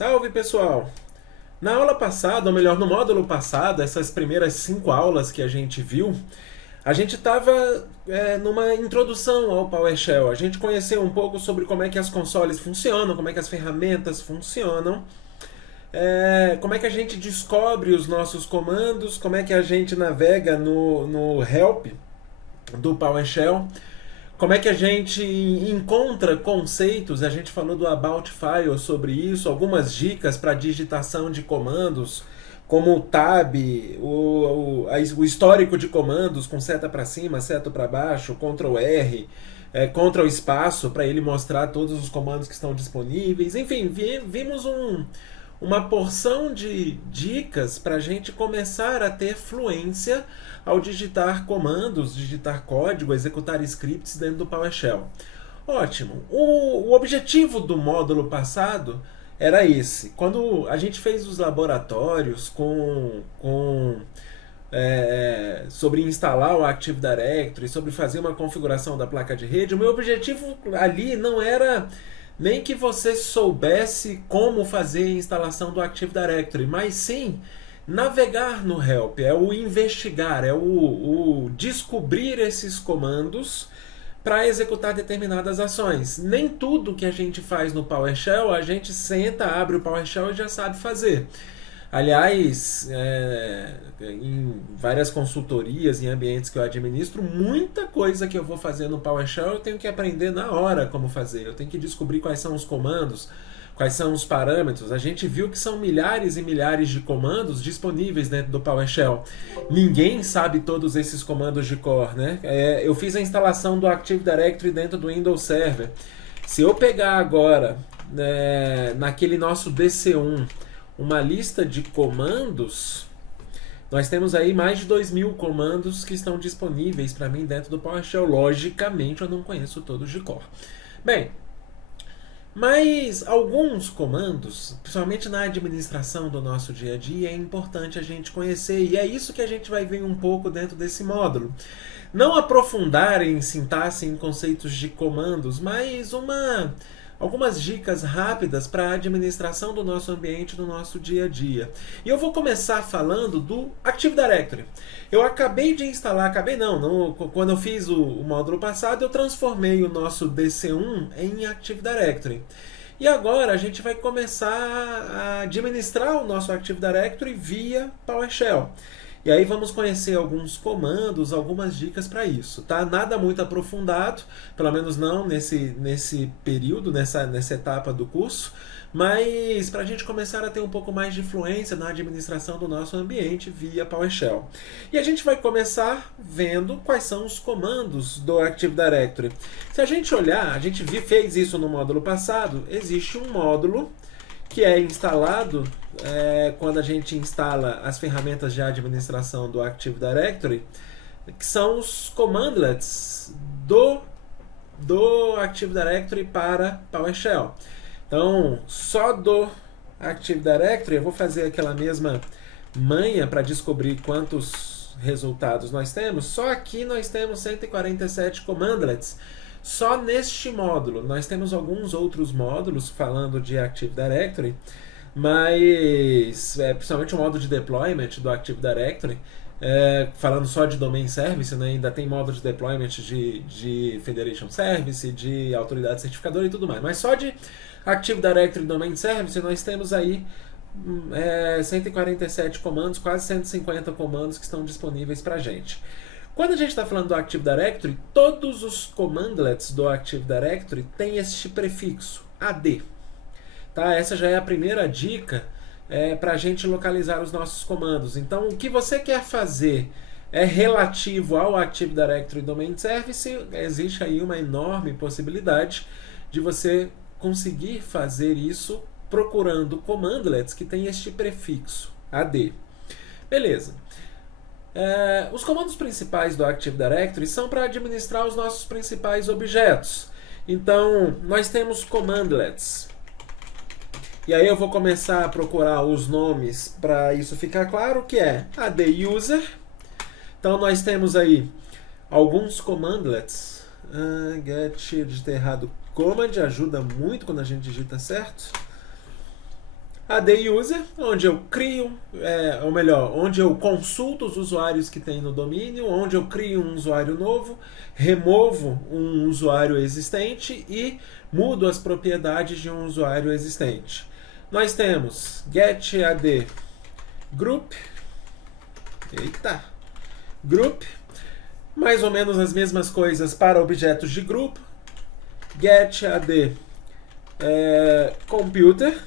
Salve, pessoal! Na aula passada, ou melhor, no módulo passado, essas primeiras 5 aulas que a gente viu, a gente estava numa introdução ao PowerShell. A gente conheceu um pouco sobre como é que as consoles funcionam, como é que as ferramentas funcionam, como é que a gente descobre os nossos comandos, como é que a gente navega no help do PowerShell, como é que a gente encontra conceitos. A gente falou do About File sobre isso, algumas dicas para digitação de comandos, como o tab, o histórico de comandos com seta para cima, seta para baixo, Ctrl R, Ctrl espaço para ele mostrar todos os comandos que estão disponíveis. Enfim, vimos uma porção de dicas para a gente começar a ter fluência ao digitar comandos, digitar código, executar scripts dentro do PowerShell. Ótimo! O objetivo do módulo passado era esse. Quando a gente fez os laboratórios sobre instalar o Active Directory, sobre fazer uma configuração da placa de rede, o meu objetivo ali não era nem que você soubesse como fazer a instalação do Active Directory, mas sim navegar no help, é o investigar, é o descobrir esses comandos para executar determinadas ações. Nem tudo que a gente faz no PowerShell, a gente senta, abre o PowerShell e já sabe fazer. Aliás, em várias consultorias, em ambientes que eu administro, muita coisa que eu vou fazer no PowerShell eu tenho que aprender na hora como fazer. Eu tenho que descobrir quais são os comandos, quais são os parâmetros. A gente viu que são milhares e milhares de comandos disponíveis dentro do PowerShell. Ninguém sabe todos esses comandos de cor, né? Eu fiz a instalação do Active Directory dentro do Windows Server. Se eu pegar agora, naquele nosso DC1, uma lista de comandos, nós temos aí mais de 2.000 comandos que estão disponíveis para mim dentro do PowerShell. Logicamente, eu não conheço todos de cor. Bem, mas alguns comandos, principalmente na administração do nosso dia a dia, é importante a gente conhecer, e é isso que a gente vai ver um pouco dentro desse módulo. Não aprofundar em sintaxe, em conceitos de comandos, mas algumas dicas rápidas para a administração do nosso ambiente no nosso dia a dia. E eu vou começar falando do Active Directory. Eu acabei de instalar, quando eu fiz o módulo passado, eu transformei o nosso DC1 em Active Directory. E agora a gente vai começar a administrar o nosso Active Directory via PowerShell. E aí vamos conhecer alguns comandos, algumas dicas para isso, tá? Nada muito aprofundado, pelo menos não nesse período, nessa etapa do curso, mas para a gente começar a ter um pouco mais de influência na administração do nosso ambiente via PowerShell. E a gente vai começar vendo quais são os comandos do Active Directory. Se a gente olhar, a gente fez isso no módulo passado, existe um módulo que é instalado quando a gente instala as ferramentas de administração do Active Directory, que são os commandlets do Active Directory para PowerShell. Então, só do Active Directory, eu vou fazer aquela mesma manha para descobrir quantos resultados nós temos. Só aqui nós temos 147 commandlets. Só neste módulo. Nós temos alguns outros módulos falando de Active Directory, mas principalmente o módulo de deployment do Active Directory, falando só de Domain Service, né? Ainda tem módulo de deployment de Federation Service, de autoridade certificadora e tudo mais. Mas só de Active Directory e Domain Service nós temos aí 147 comandos, quase 150 comandos que estão disponíveis para a gente. Quando a gente está falando do Active Directory, todos os commandlets do Active Directory têm este prefixo, AD. Tá? Essa já é a primeira dica para a gente localizar os nossos comandos. Então, o que você quer fazer é relativo ao Active Directory Domain Service, existe aí uma enorme possibilidade de você conseguir fazer isso procurando commandlets que têm este prefixo, AD. Beleza. Os comandos principais do Active Directory são para administrar os nossos principais objetos. Então, nós temos commandlets. E aí eu vou começar a procurar os nomes para isso ficar claro, que é AD User. Então, nós temos aí alguns commandlets. Get, digitei errado, command, ajuda muito quando a gente digita certo. AD-User, onde eu crio, ou melhor, onde eu consulto os usuários que tem no domínio, onde eu crio um usuário novo, removo um usuário existente e mudo as propriedades de um usuário existente. Nós temos getAD-Group, group, mais ou menos as mesmas coisas para objetos de grupo, getAD-Computer,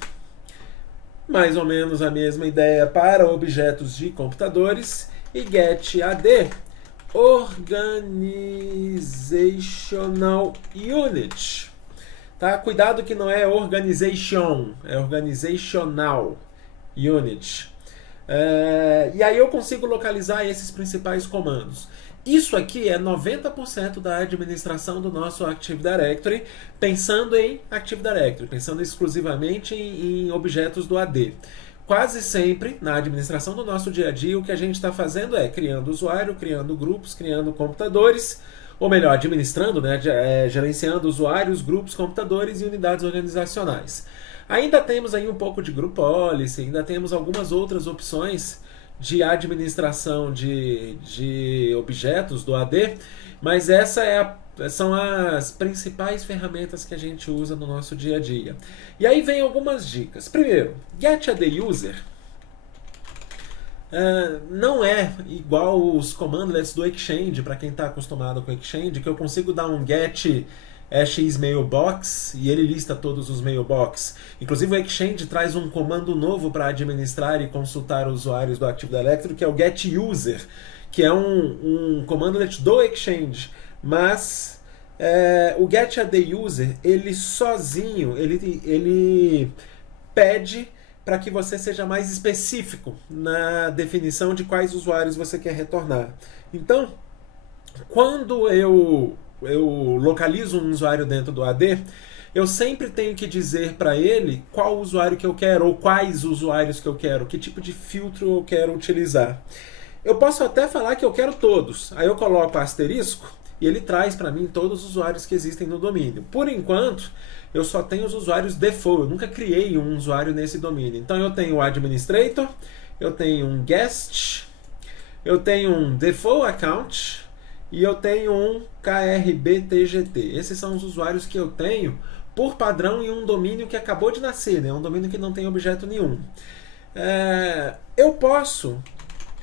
mais ou menos a mesma ideia para objetos de computadores, e getAD-Organizational Unit. Tá? Cuidado que não é organization, é organizational unit. E aí eu consigo localizar esses principais comandos. Isso aqui é 90% da administração do nosso Active Directory, pensando em Active Directory, pensando exclusivamente em objetos do AD. Quase sempre, na administração do nosso dia a dia, o que a gente está fazendo é criando usuário, criando grupos, criando computadores, ou melhor, administrando, né, gerenciando usuários, grupos, computadores e unidades organizacionais. Ainda temos aí um pouco de Group Policy, ainda temos algumas outras opções de administração de objetos do AD, mas são as principais ferramentas que a gente usa no nosso dia a dia. E aí vem algumas dicas. Primeiro, getAD-User não é igual os commandlets do Exchange, para quem está acostumado com o Exchange, que eu consigo dar um get x mailbox e ele lista todos os mailbox. Inclusive o Exchange traz um comando novo para administrar e consultar usuários do Active Directory, que é o getUser, que é um commandlet do Exchange. Mas o getAD-User, ele sozinho, ele pede para que você seja mais específico na definição de quais usuários você quer retornar. Então, quando eu localizo um usuário dentro do AD, eu sempre tenho que dizer para ele qual usuário que eu quero, ou quais usuários que eu quero, que tipo de filtro eu quero utilizar. Eu posso até falar que eu quero todos, aí eu coloco asterisco e ele traz para mim todos os usuários que existem no domínio. Por enquanto, eu só tenho os usuários default, eu nunca criei um usuário nesse domínio. Então eu tenho o administrator, eu tenho um guest, eu tenho um default account, e eu tenho um KRBTGT. Esses são os usuários que eu tenho por padrão em um domínio que acabou de nascer, né? Um domínio que não tem objeto nenhum. Eu posso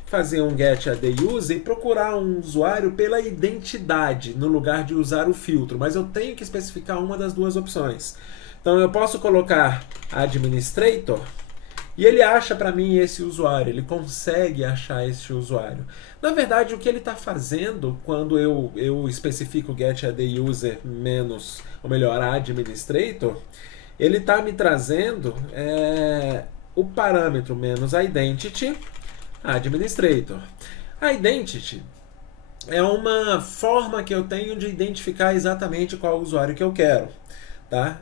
fazer um getAD-User e procurar um usuário pela identidade, no lugar de usar o filtro, mas eu tenho que especificar uma das duas opções. Então eu posso colocar administrator, e ele acha para mim esse usuário, ele consegue achar esse usuário. Na verdade, o que ele está fazendo quando eu especifico getAD-User menos, ou melhor, administrator, ele está me trazendo o parâmetro menos identity administrator. A identity é uma forma que eu tenho de identificar exatamente qual usuário que eu quero. Tá?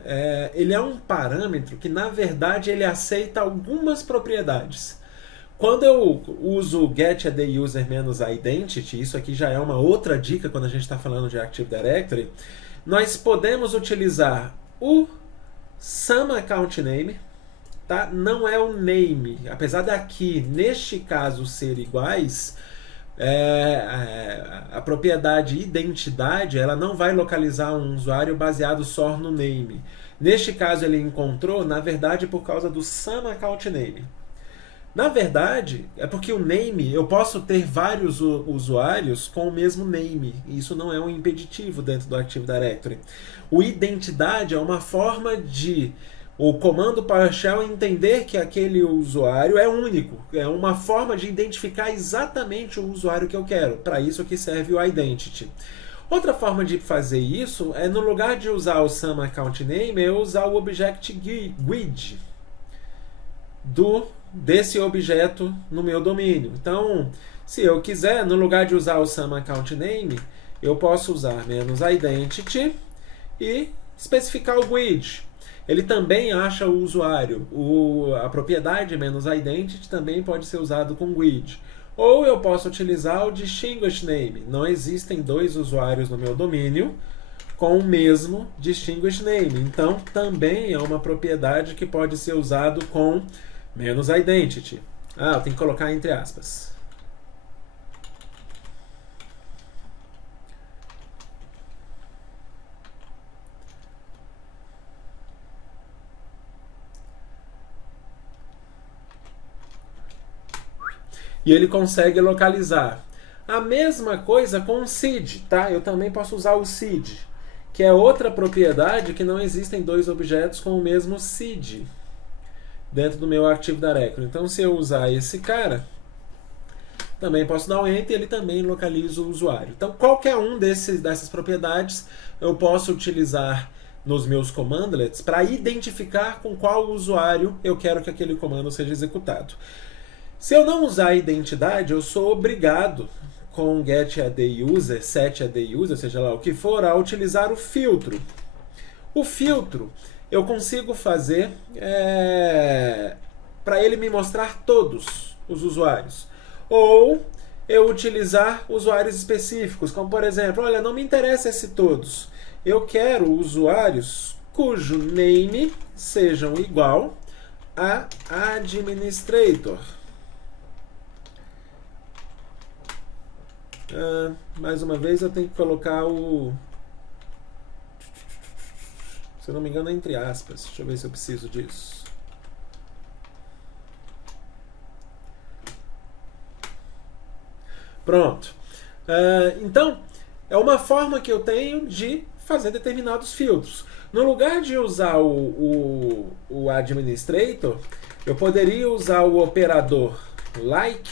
Ele é um parâmetro que, na verdade, ele aceita algumas propriedades. Quando eu uso getAD-User menos identity, isso aqui já é uma outra dica quando a gente está falando de Active Directory, nós podemos utilizar o SAM-ACCOUNT-NAME, tá? Não é o name, apesar daqui, neste caso, ser iguais, a propriedade identidade, ela não vai localizar um usuário baseado só no name. Neste caso ele encontrou, na verdade, por causa do SAM-ACCOUNT-NAME. Na verdade, é porque o name, eu posso ter vários usuários com o mesmo name. Isso não é um impeditivo dentro do Active Directory. O identidade é uma forma de o comando PowerShell entender que aquele usuário é único. É uma forma de identificar exatamente o usuário que eu quero. Para isso que serve o identity. Outra forma de fazer isso é, no lugar de usar o SAM-ACCOUNT-NAME, eu usar o Object GUID desse objeto no meu domínio. Então, se eu quiser, no lugar de usar o SAM-ACCOUNT-NAME, eu posso usar menos identity e especificar o GUID. Ele também acha o usuário. A propriedade menos identity também pode ser usado com GUID. Ou eu posso utilizar o distinguish name. Não existem dois usuários no meu domínio com o mesmo distinguish name. Então, também é uma propriedade que pode ser usado com menos identity. Ah, eu tenho que colocar entre aspas. E ele consegue localizar. A mesma coisa com o seed, tá? Eu também posso usar o seed, que é outra propriedade que não existem dois objetos com o mesmo seed dentro do meu Active Directory. Então, se eu usar esse cara, também posso dar um Enter e ele também localiza o usuário. Então, qualquer um dessas propriedades eu posso utilizar nos meus commandlets para identificar com qual usuário eu quero que aquele comando seja executado. Se eu não usar a identidade, eu sou obrigado, com getAdUser, setAdUser, seja lá o que for, a utilizar o filtro. O filtro eu consigo fazer para ele me mostrar todos os usuários. Ou eu utilizar usuários específicos, como por exemplo, olha, não me interessa esse todos. Eu quero usuários cujo name sejam igual a administrator. Mais uma vez eu tenho que colocar o... Se eu não me engano é entre aspas. Deixa eu ver se eu preciso disso. Pronto. Então, é uma forma que eu tenho de fazer determinados filtros. No lugar de usar o administrator, eu poderia usar o operador like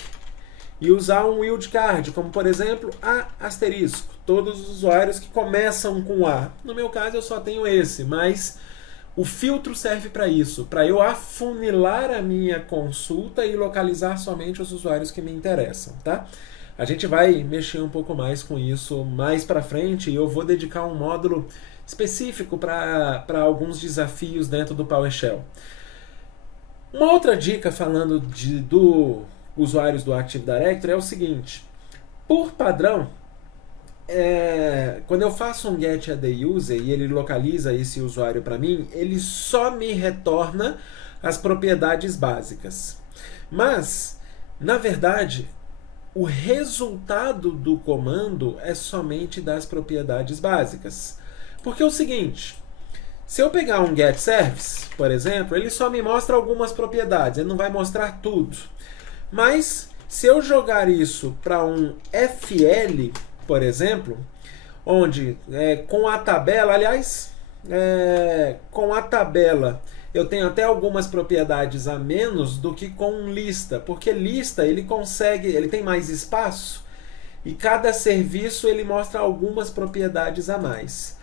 e usar um wildcard, como por exemplo a asterisco. Todos os usuários que começam com A. No meu caso eu só tenho esse, mas o filtro serve para isso, para eu afunilar a minha consulta e localizar somente os usuários que me interessam, tá? A gente vai mexer um pouco mais com isso mais para frente e eu vou dedicar um módulo específico para alguns desafios dentro do PowerShell. Uma outra dica falando do usuários do Active Directory é o seguinte: por padrão, quando eu faço um getAdUser e ele localiza esse usuário para mim, ele só me retorna as propriedades básicas. Mas, na verdade, o resultado do comando é somente das propriedades básicas. Porque é o seguinte, se eu pegar um getService, por exemplo, ele só me mostra algumas propriedades, ele não vai mostrar tudo. Mas, se eu jogar isso para um FL, por exemplo, onde com a tabela, aliás, com a tabela eu tenho até algumas propriedades a menos do que com lista, porque lista ele tem mais espaço e cada serviço ele mostra algumas propriedades a mais.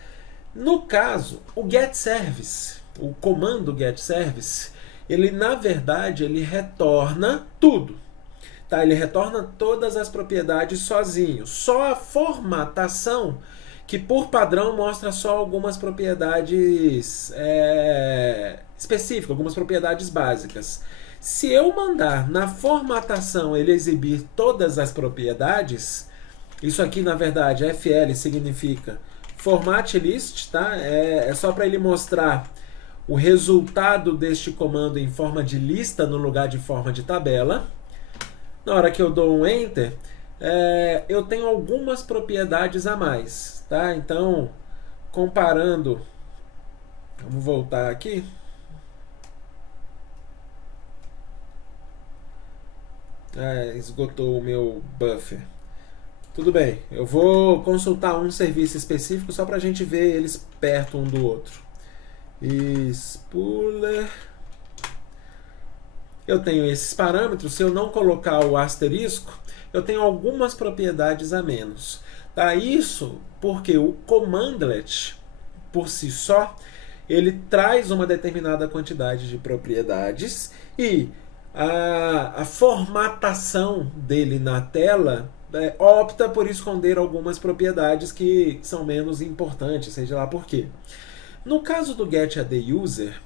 No caso, o getService, o comando getService, ele na verdade ele retorna tudo. Tá? Ele retorna todas as propriedades sozinho. Só a formatação que por padrão mostra só algumas propriedades específicas, algumas propriedades básicas. Se eu mandar na formatação ele exibir todas as propriedades, isso aqui na verdade FL significa format list, tá? É só para ele mostrar o resultado deste comando em forma de lista no lugar de forma de tabela. Na hora que eu dou um Enter, eu tenho algumas propriedades a mais, tá? Então, comparando, vamos voltar aqui. Esgotou o meu buffer. Tudo bem, eu vou consultar um serviço específico só para a gente ver eles perto um do outro. Spooler. Eu tenho esses parâmetros, se eu não colocar o asterisco, eu tenho algumas propriedades a menos. Tá? Isso porque o commandlet, por si só, ele traz uma determinada quantidade de propriedades e a formatação dele na tela opta por esconder algumas propriedades que são menos importantes, seja lá por quê. No caso do getAdUser,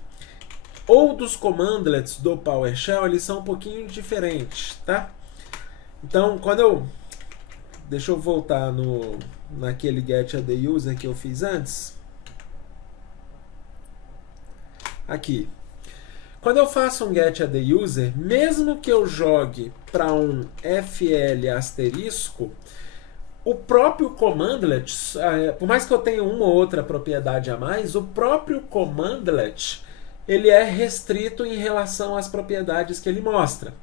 ou dos commandlets do PowerShell, eles são um pouquinho diferentes, tá? Então, deixa eu voltar no naquele getAddUser que eu fiz antes. Aqui. Quando eu faço um getAddUser, mesmo que eu jogue para um FL asterisco, o próprio commandlet, por mais que eu tenha uma ou outra propriedade a mais, o próprio commandlet ele é restrito em relação às propriedades que ele mostra.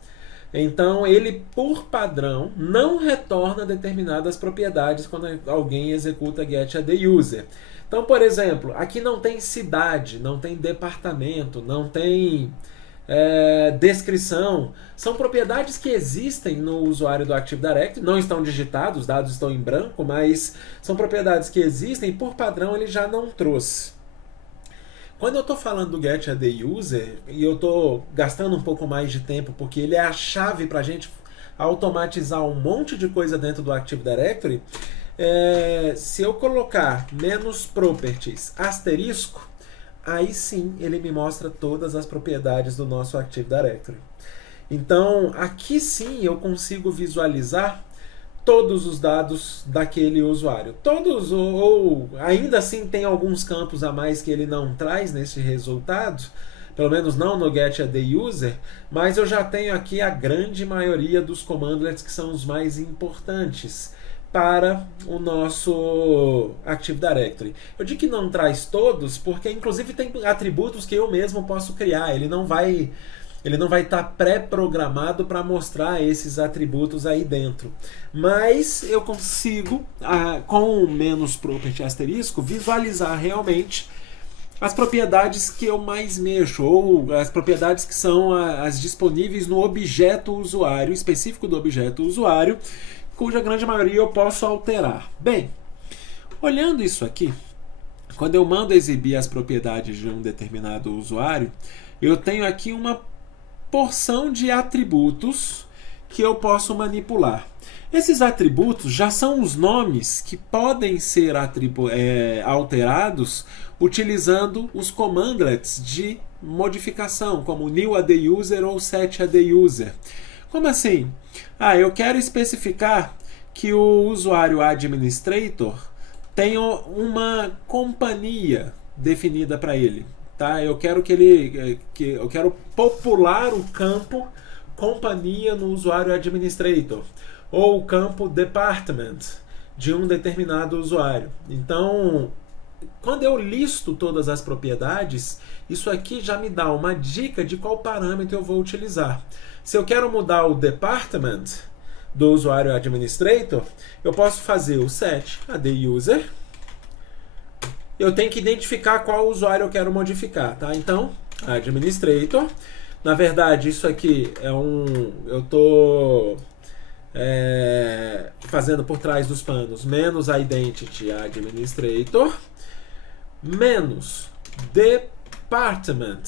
Então, ele, por padrão, não retorna determinadas propriedades quando alguém executa getAddUser. Então, por exemplo, aqui não tem cidade, não tem departamento, não tem descrição. São propriedades que existem no usuário do Active Directory, não estão digitados, os dados estão em branco, mas são propriedades que existem e, por padrão, ele já não trouxe. Quando eu estou falando do getAddUser, e eu estou gastando um pouco mais de tempo, porque ele é a chave para a gente automatizar um monte de coisa dentro do Active Directory, se eu colocar -properties asterisco, aí sim ele me mostra todas as propriedades do nosso Active Directory. Então, aqui sim eu consigo visualizar todos os dados daquele usuário. Todos, ou ainda assim tem alguns campos a mais que ele não traz nesse resultado, pelo menos não no getAddUser, mas eu já tenho aqui a grande maioria dos commandlets que são os mais importantes para o nosso Active Directory. Eu digo que não traz todos, porque inclusive tem atributos que eu mesmo posso criar. Ele não vai estar pré-programado para mostrar esses atributos aí dentro. Mas eu consigo, com o -property asterisco, visualizar realmente as propriedades que eu mais mexo, ou as propriedades que são as disponíveis no objeto usuário, específico do objeto usuário, cuja grande maioria eu posso alterar. Bem, olhando isso aqui, quando eu mando exibir as propriedades de um determinado usuário, eu tenho aqui uma porção de atributos que eu posso manipular. Esses atributos já são os nomes que podem ser alterados utilizando os commandlets de modificação, como newAddUser ou setAddUser. Como assim? Eu quero especificar que o usuário administrator tenha uma companhia definida para ele. Tá? Eu quero eu quero popular o campo companhia no usuário administrator ou o campo department de um determinado usuário. Então, quando eu listo todas as propriedades, isso aqui já me dá uma dica de qual parâmetro eu vou utilizar. Se eu quero mudar o department do usuário administrator, eu posso fazer o setAddUser. Eu tenho que identificar qual usuário eu quero modificar, tá? Então, administrator. Na verdade, isso aqui eu estou fazendo por trás dos panos menos identity administrator menos department.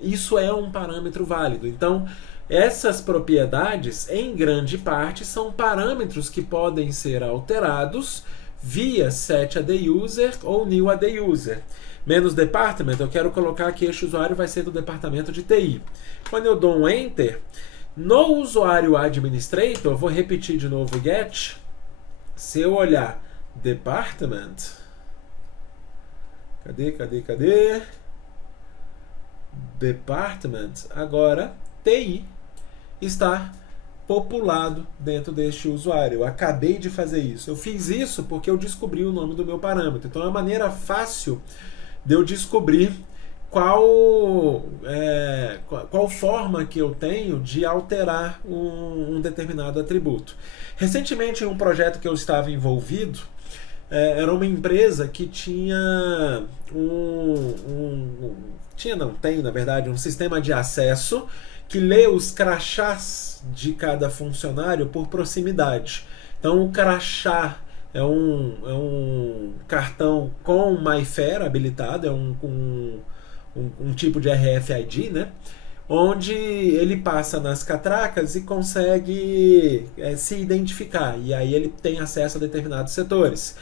Isso é um parâmetro válido. Então, essas propriedades, em grande parte, são parâmetros que podem ser alterados via setAddUser ou newAddUser. Menos department, eu quero colocar que este usuário vai ser do departamento de TI. Quando eu dou um Enter, no usuário administrator, eu vou repetir de novo o get. Se eu olhar department, cadê? Department, agora TI está populado dentro deste usuário. Eu acabei de fazer isso. Eu fiz isso porque eu descobri o nome do meu parâmetro. Então é uma maneira fácil de eu descobrir qual forma que eu tenho de alterar um determinado atributo. Recentemente, em um projeto que eu estava envolvido, era uma empresa que tinha tem, na verdade, um sistema de acesso que lê os crachás de cada funcionário por proximidade. Então, o crachá é um cartão com MyFair habilitado, é um tipo de RFID, né? Onde ele passa nas catracas e consegue se identificar, e aí ele tem acesso a determinados setores.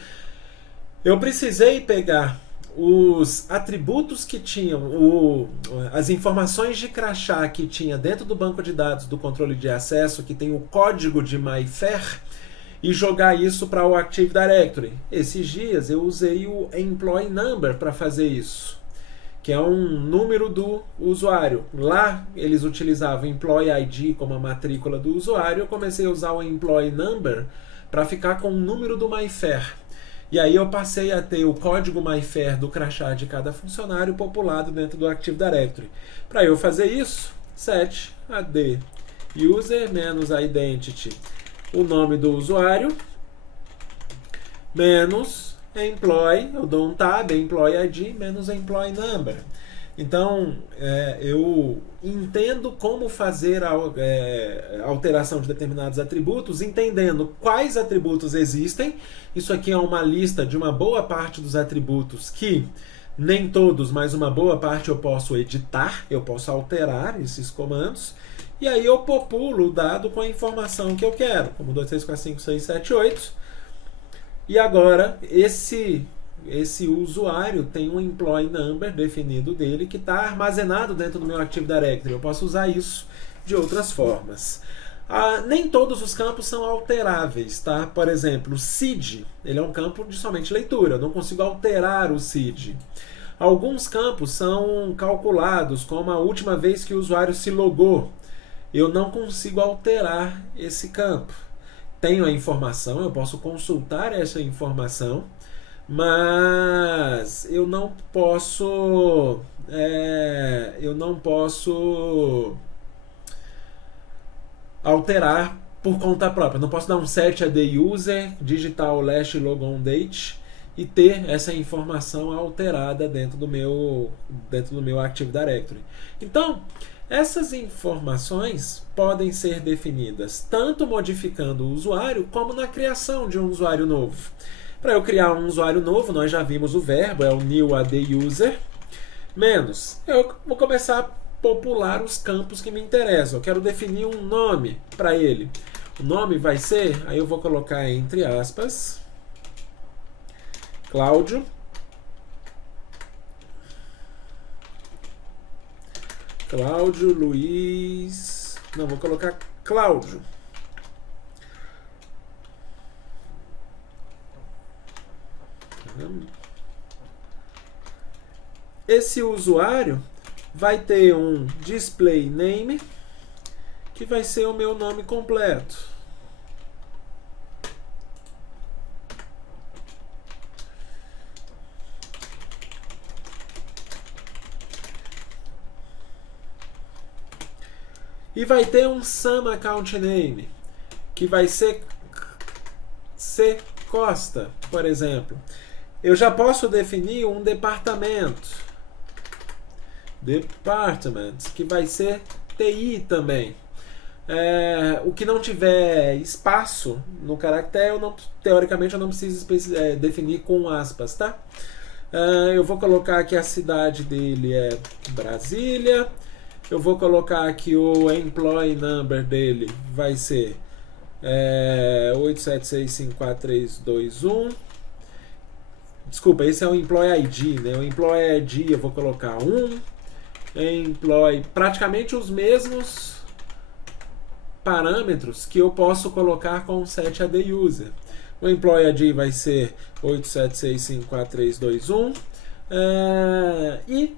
Eu precisei pegar os atributos que tinham, as informações de crachá que tinha dentro do banco de dados do controle de acesso, que tem o código de MyFair, e jogar isso para o Active Directory. Esses dias eu usei o Employee Number para fazer isso, que é um número do usuário. Lá eles utilizavam Employee ID como a matrícula do usuário, eu comecei a usar o Employee Number para ficar com o número do MyFair. E aí eu passei a ter o código MyFair do crachá de cada funcionário populado dentro do Active Directory. Para eu fazer isso, set ad user menos identity, o nome do usuário, menos employee, eu dou um tab, employee ID, menos employee number. Então, eu entendo como fazer a alteração de determinados atributos, entendendo quais atributos existem. Isso aqui é uma lista de uma boa parte dos atributos que, nem todos, mas uma boa parte eu posso editar, eu posso alterar esses comandos. E aí eu populo o dado com a informação que eu quero, como 2, 3, 4, 5, 6, 7, 8. E agora, esse usuário tem um employee number definido dele que está armazenado dentro do meu Active Directory. Eu posso usar isso de outras formas. Nem todos os campos são alteráveis, tá? Por exemplo, o seed, ele é um campo de somente leitura. Eu não consigo alterar o seed. Alguns campos são calculados, como a última vez que o usuário se logou. Eu não consigo alterar esse campo. Tenho a informação, eu posso consultar essa informação, mas eu não posso alterar por conta própria. Não posso dar um set ad user, digitar o last logon date e ter essa informação alterada dentro do meu Active Directory. Então, essas informações podem ser definidas tanto modificando o usuário como na criação de um usuário novo. Para eu criar um usuário novo, nós já vimos o verbo, é o new ad user, menos. Eu vou começar a popular os campos que me interessam. Eu quero definir um nome para ele. O nome vai ser, aí eu vou colocar entre aspas, Cláudio. Cláudio Luiz. Não, vou colocar Cláudio. Esse usuário vai ter um display name, que vai ser o meu nome completo. E vai ter um sum account name, que vai ser C Costa, por exemplo. Eu já posso definir um departamento, que vai ser TI também. O que não tiver espaço no caractere, teoricamente eu não preciso definir com aspas, tá? Eu vou colocar aqui a cidade dele é Brasília. Eu vou colocar aqui o employee number dele, vai ser 8765431. Desculpa, esse é o employee ID, né? O employee ID eu vou colocar 1. Employee, praticamente os mesmos parâmetros que eu posso colocar com o set ad user. O employee ID vai ser 8765431. E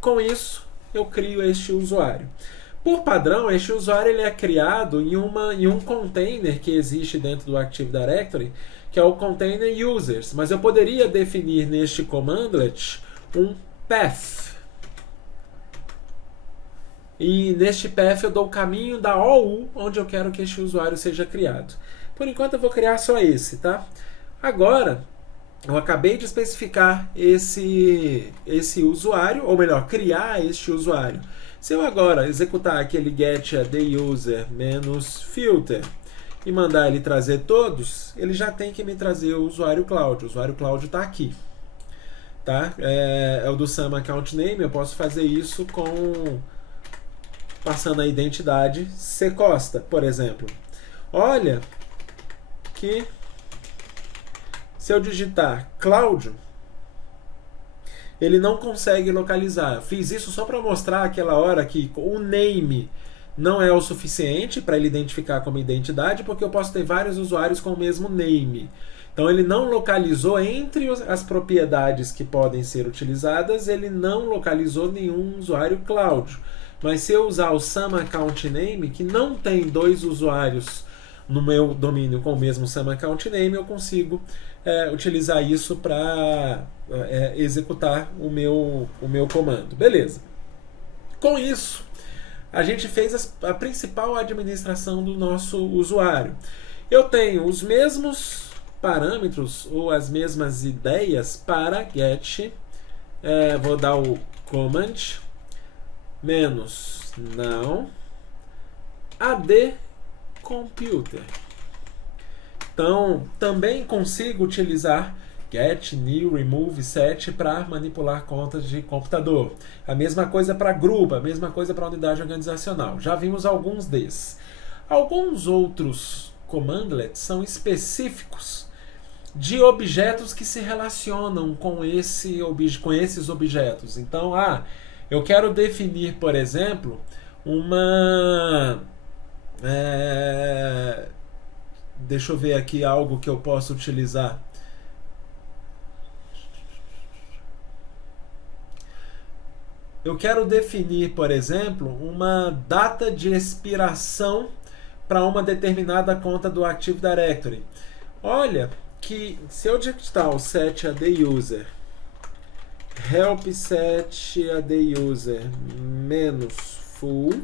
com isso eu crio este usuário. Por padrão, este usuário ele é criado em um container que existe dentro do Active Directory, que é o container users, mas eu poderia definir neste commandlet um path. E neste path eu dou o caminho da OU onde eu quero que este usuário seja criado. Por enquanto eu vou criar só esse, tá? Agora, eu acabei de especificar esse usuário, ou melhor, criar este usuário. Se eu agora executar aquele get ad user menos filter e mandar ele trazer todos, ele já tem que me trazer o usuário Cláudio. O usuário Cláudio está aqui. Tá? É o do sum account name. Eu posso fazer isso passando a identidade C Costa, por exemplo. Olha que se eu digitar Cláudio, ele não consegue localizar. Fiz isso só para mostrar aquela hora que o name não é o suficiente para ele identificar como identidade, porque eu posso ter vários usuários com o mesmo name. Então ele não localizou entre as propriedades que podem ser utilizadas, ele não localizou nenhum usuário Cláudio. Mas se eu usar o SumAccountName, que não tem dois usuários no meu domínio com o mesmo SumAccountName, eu consigo utilizar isso para executar o meu comando. Beleza. Com isso, a gente fez a principal administração do nosso usuário. Eu tenho os mesmos parâmetros ou as mesmas ideias para get, vou dar o command menos não ad computer. Então, também consigo utilizar get, new, remove, set para manipular contas de computador. A mesma coisa para grupo, a mesma coisa para unidade organizacional. Já vimos alguns desses. Alguns outros commandlets são específicos de objetos que se relacionam com esses objetos. Então, eu quero definir, por exemplo, deixa eu ver aqui algo que eu posso utilizar. Eu quero definir, por exemplo, uma data de expiração para uma determinada conta do Active Directory. Olha que se eu digitar o set ad user help set ad user menos full,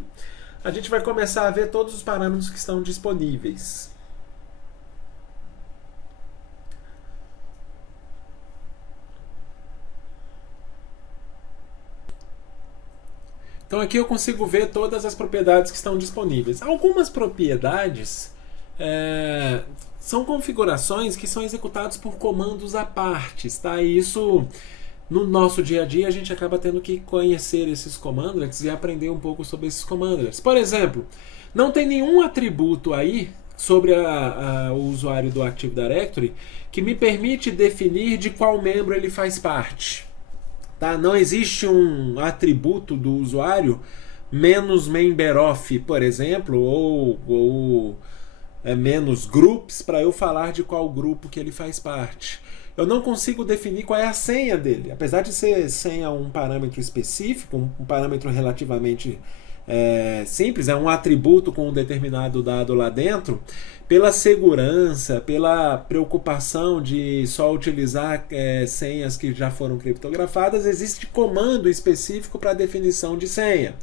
a gente vai começar a ver todos os parâmetros que estão disponíveis. Então aqui eu consigo ver todas as propriedades que estão disponíveis. Algumas propriedades são configurações que são executadas por comandos à parte, tá? E isso, no nosso dia a dia, a gente acaba tendo que conhecer esses commandlets e aprender um pouco sobre esses commandlets. Por exemplo, não tem nenhum atributo aí sobre o usuário do Active Directory que me permite definir de qual membro ele faz parte. Tá? Não existe um atributo do usuário menos member of, por exemplo, ou menos groups para eu falar de qual grupo que ele faz parte. Eu não consigo definir qual é a senha dele. Apesar de ser senha um parâmetro específico, um parâmetro relativamente simples, é um atributo com um determinado dado lá dentro, pela segurança, pela preocupação de só utilizar senhas que já foram criptografadas, existe comando específico para definição de senha.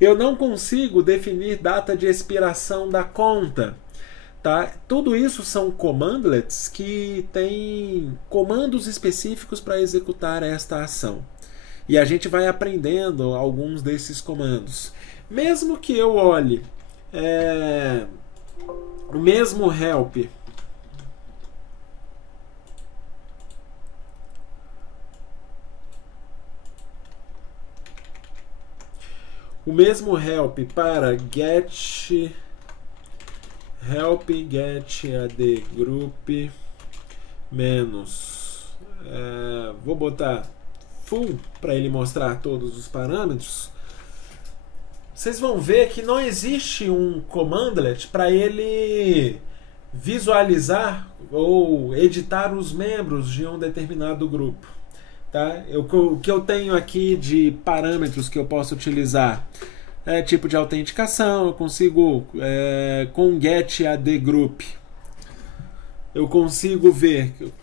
Eu não consigo definir data de expiração da conta. Tá? Tudo isso são commandlets que têm comandos específicos para executar esta ação. E a gente vai aprendendo alguns desses comandos. Mesmo que eu olhe o mesmo help para get ad group menos vou botar full para ele mostrar todos os parâmetros. Vocês vão ver que não existe um commandlet para ele visualizar ou editar os membros de um determinado grupo. Tá? O que eu tenho aqui de parâmetros que eu posso utilizar tipo de autenticação, eu consigo com get ad group eu consigo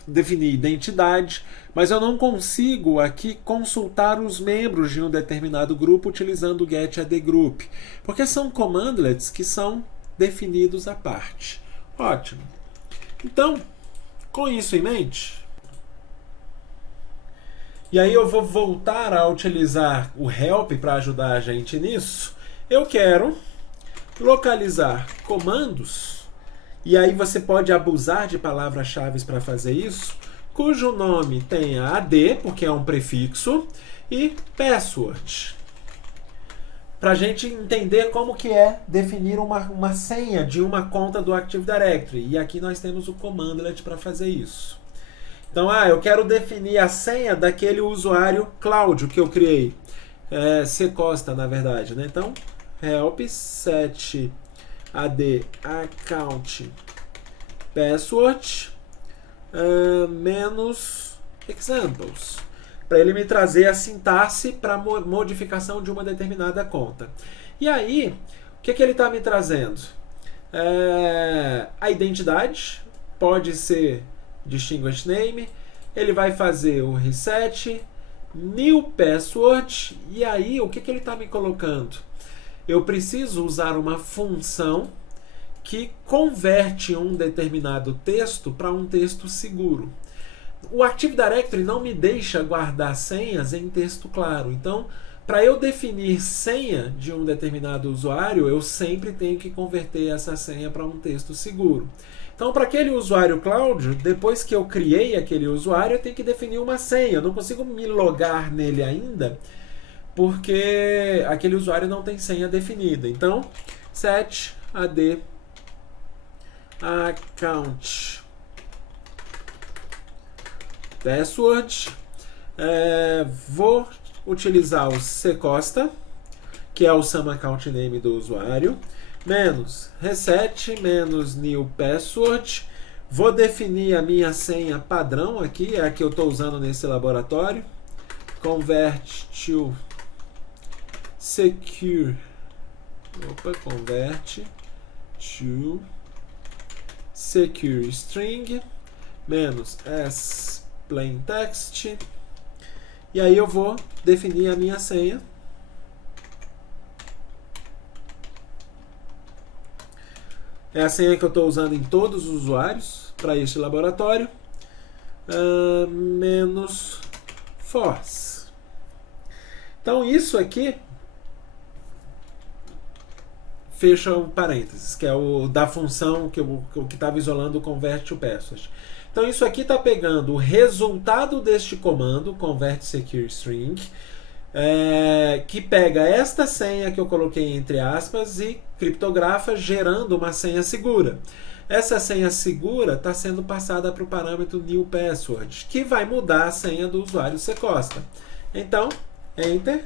definir identidade, mas eu não consigo aqui consultar os membros de um determinado grupo utilizando o get ad group, porque são commandlets que são definidos à parte. Ótimo. Então, com isso em mente, e aí eu vou voltar a utilizar o help para ajudar a gente nisso. Eu quero localizar comandos, e aí você pode abusar de palavras-chave para fazer isso, cujo nome tenha AD, porque é um prefixo, e password. Para a gente entender como que é definir uma senha de uma conta do Active Directory. E aqui nós temos o commandlet para fazer isso. Então, eu quero definir a senha daquele usuário Cláudio que eu criei. C Costa, na verdade. Né? Então, help set ad account password menos examples, para ele me trazer a sintaxe para modificação de uma determinada conta. E aí, o que ele está me trazendo? A identidade, pode ser distinguished name, ele vai fazer o reset, new password, e aí o que ele está me colocando? Eu preciso usar uma função que converte um determinado texto para um texto seguro. O Active Directory não me deixa guardar senhas em texto claro. Então, para eu definir senha de um determinado usuário, eu sempre tenho que converter essa senha para um texto seguro. Então, para aquele usuário Cláudio, depois que eu criei aquele usuário, eu tenho que definir uma senha. Eu não consigo me logar nele ainda, porque aquele usuário não tem senha definida. Então, set ad account password, vou utilizar o ccosta, que é o sum account name do usuário, menos reset, menos new password, vou definir a minha senha padrão aqui, é a que eu estou usando nesse laboratório, convert to secure, convert to secure string, menos as plain text, e aí eu vou definir a minha senha. É a senha que eu estou usando em todos os usuários para este laboratório, menos force. Então isso aqui fecha o parênteses, que é o da função que estava isolando o convert to password. Então isso aqui está pegando o resultado deste comando, convert secure string, que pega esta senha que eu coloquei entre aspas e criptografa, gerando uma senha segura. Essa senha segura está sendo passada para o parâmetro new password, que vai mudar a senha do usuário ccosta. Então, enter.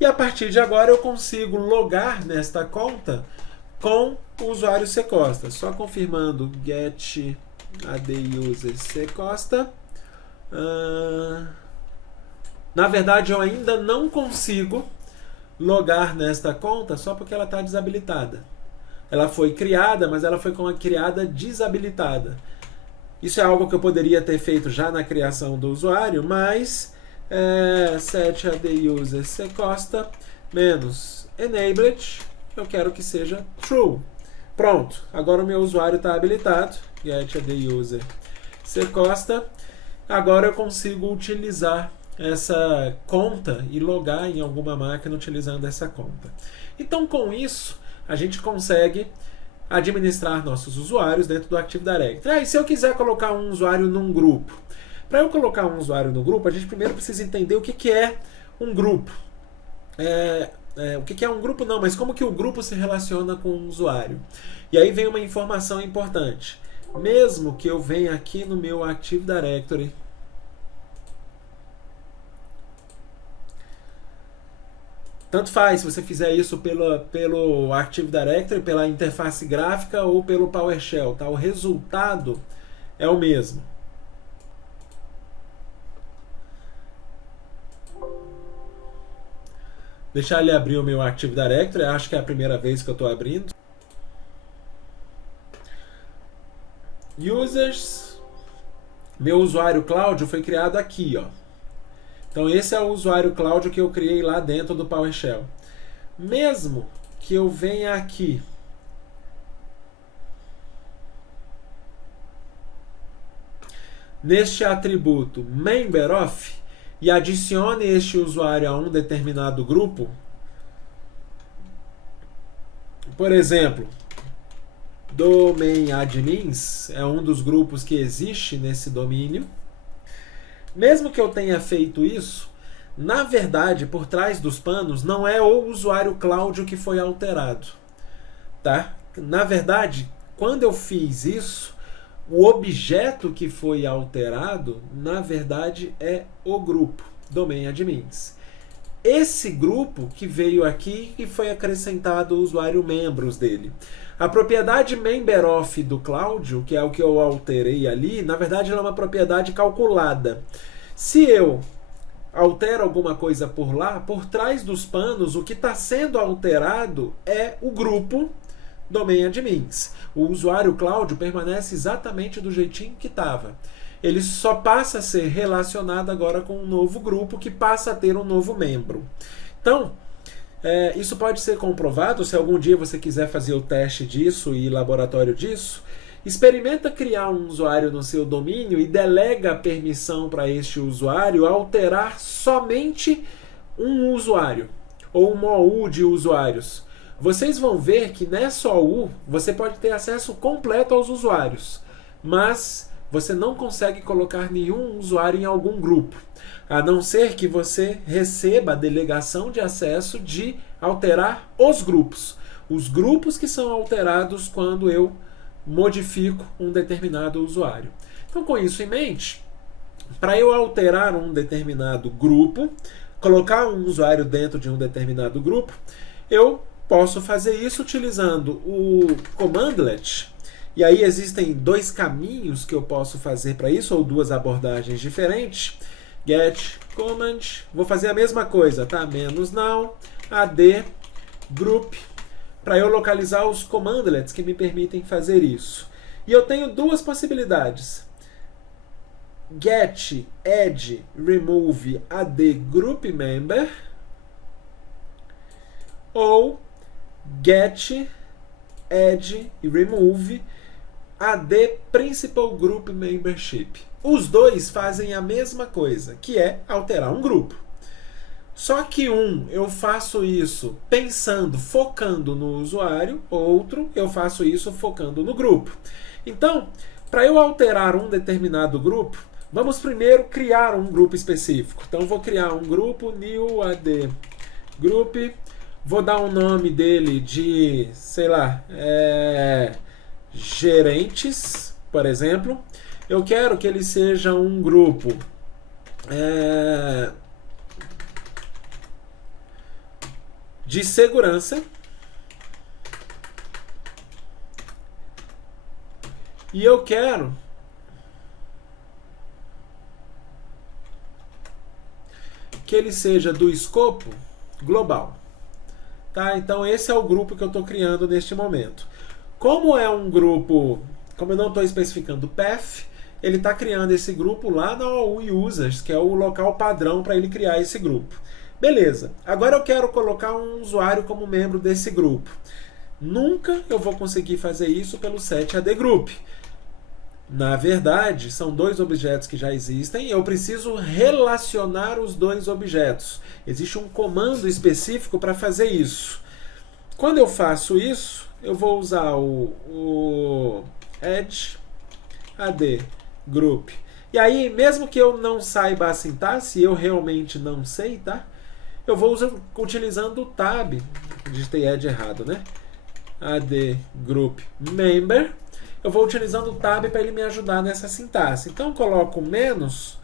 E a partir de agora eu consigo logar nesta conta com o usuário ccosta. Só confirmando get aduser ccosta. Na verdade eu ainda não consigo logar nesta conta só porque ela está desabilitada. Ela foi criada, mas ela foi criada desabilitada. Isso é algo que eu poderia ter feito já na criação do usuário, mas set aduser ccosta menos enabled, eu quero que seja true. Pronto, agora o meu usuário está habilitado, get aduser ccosta. Agora eu consigo utilizar essa conta e logar em alguma máquina utilizando essa conta. Então, com isso, a gente consegue administrar nossos usuários dentro do Active Directory. E se eu quiser colocar um usuário num grupo? Para eu colocar um usuário no grupo, a gente primeiro precisa entender o que é um grupo. O que é um grupo não, mas como que o grupo se relaciona com o usuário. E aí vem uma informação importante. Mesmo que eu venha aqui no meu Active Directory, tanto faz se você fizer isso pelo Active Directory, pela interface gráfica ou pelo PowerShell, tá? O resultado é o mesmo. Deixar ele abrir o meu Active Directory, acho que é a primeira vez que eu estou abrindo. Users, meu usuário Cláudio foi criado aqui, ó. Então esse é o usuário Cláudio que eu criei lá dentro do PowerShell. Mesmo que eu venha aqui neste atributo memberof e adicione este usuário a um determinado grupo, por exemplo, domain admins é um dos grupos que existe nesse domínio. Mesmo que eu tenha feito isso, na verdade, por trás dos panos, não é o usuário Cláudio que foi alterado. Tá? Na verdade, quando eu fiz isso, o objeto que foi alterado, na verdade, é o grupo domain admins. esse grupo que veio aqui e foi acrescentado o usuário membros dele. A propriedade memberof do Cláudio, que é o que eu alterei ali, na verdade ela é uma propriedade calculada. Se eu altero alguma coisa por lá, por trás dos panos, o que está sendo alterado é o grupo domain admins. O usuário Cláudio permanece exatamente do jeitinho que estava. Ele só passa a ser relacionado agora com um novo grupo que passa a ter um novo membro. Então, isso pode ser comprovado se algum dia você quiser fazer o teste disso e laboratório disso. Experimenta criar um usuário no seu domínio e delega a permissão para este usuário alterar somente um usuário ou uma OU de usuários. Vocês vão ver que nessa OU você pode ter acesso completo aos usuários, mas você não consegue colocar nenhum usuário em algum grupo, a não ser que você receba a delegação de acesso de alterar os grupos que são alterados quando eu modifico um determinado usuário. Então, com isso em mente, para eu alterar um determinado grupo, colocar um usuário dentro de um determinado grupo, eu posso fazer isso utilizando o commandlet. E aí existem dois caminhos que eu posso fazer para isso, ou duas abordagens diferentes. Get command, vou fazer a mesma coisa, tá? -now, ad group, para eu localizar os commandlets que me permitem fazer isso. E eu tenho duas possibilidades. Get, add, remove, ad group member, ou get, add e remove, ad principal group membership. Os dois fazem a mesma coisa, que é alterar um grupo. Só que eu faço isso pensando, focando no usuário, outro eu faço isso focando no grupo. Então, para eu alterar um determinado grupo, vamos primeiro criar um grupo específico. Então, vou criar um grupo new ad group, vou dar um nome dele de, sei lá, gerentes, por exemplo. Eu quero que ele seja um grupo de segurança, e eu quero que ele seja do escopo global. Tá? Então esse é o grupo que eu estou criando neste momento. Como é um grupo, como eu não estou especificando path, ele está criando esse grupo lá na OU Users, que é o local padrão para ele criar esse grupo. Beleza, agora eu quero colocar um usuário como membro desse grupo. Nunca eu vou conseguir fazer isso pelo setAdGroup. Na verdade, são dois objetos que já existem, eu preciso relacionar os dois objetos. Existe um comando específico para fazer isso. Quando eu faço isso, eu vou usar o add ad group. E aí, mesmo que eu não saiba a sintaxe, eu realmente não sei, tá? Eu vou utilizando o tab, digitei add errado, né? Ad group member. Eu vou utilizando o tab para ele me ajudar nessa sintaxe. Então, coloco menos,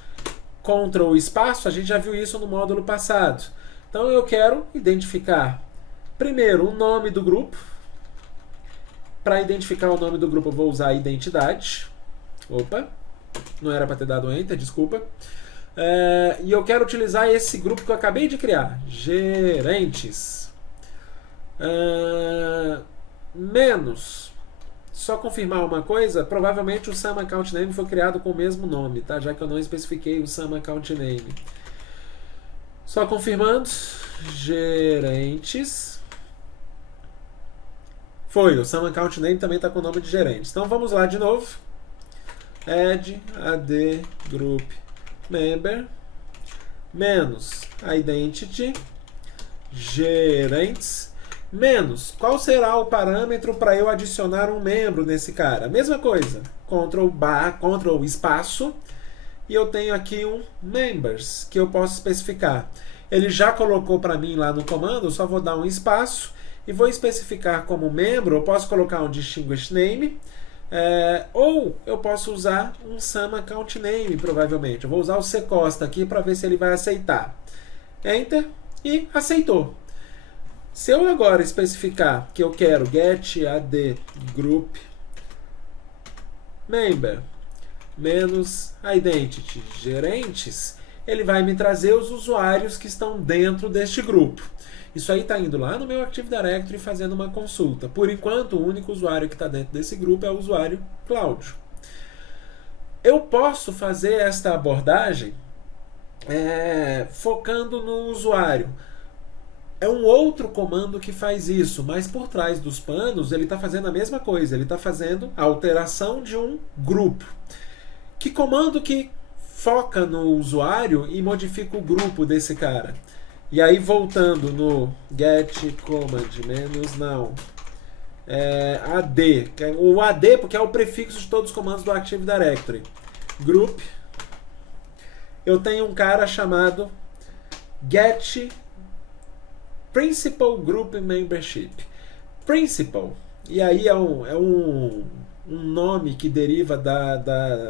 Ctrl espaço, a gente já viu isso no módulo passado. Então, eu quero identificar primeiro o nome do grupo. Para identificar o nome do grupo, eu vou usar a identidade. Opa, não era para ter dado Enter, desculpa. E eu quero utilizar esse grupo que eu acabei de criar, gerentes. Menos, só confirmar uma coisa, provavelmente o SAM Account Name foi criado com o mesmo nome, tá? Já que eu não especifiquei o SAM Account Name. Só confirmando, gerentes. Foi, o SAM Account Name também está com o nome de gerentes. Então vamos lá de novo. Add ad group member menos identity gerentes menos qual será o parâmetro para eu adicionar um membro nesse cara? Mesma coisa, Ctrl espaço, e eu tenho aqui um members que eu posso especificar. Ele já colocou para mim lá no comando, eu só vou dar um espaço e vou especificar como membro. Eu posso colocar um distinguished name, ou eu posso usar um SAM Account Name, provavelmente. Eu vou usar o ccosta aqui para ver se ele vai aceitar. Enter. e aceitou. Se eu agora especificar que eu quero get ad group member menos identity gerentes, ele vai me trazer os usuários que estão dentro deste grupo. Isso aí está indo lá no meu Active Directory fazendo uma consulta. Por enquanto, o único usuário que está dentro desse grupo é o usuário Cláudio. Eu posso fazer esta abordagem focando no usuário. É um outro comando que faz isso, mas por trás dos panos ele está fazendo a mesma coisa. Ele está fazendo a alteração de um grupo. Que comando que foca no usuário e modifica o grupo desse cara? E aí voltando no get command -now AD, o AD porque é o prefixo de todos os comandos do Active Directory. Group, eu tenho um cara chamado get principal group membership. Principal, e aí é um nome que deriva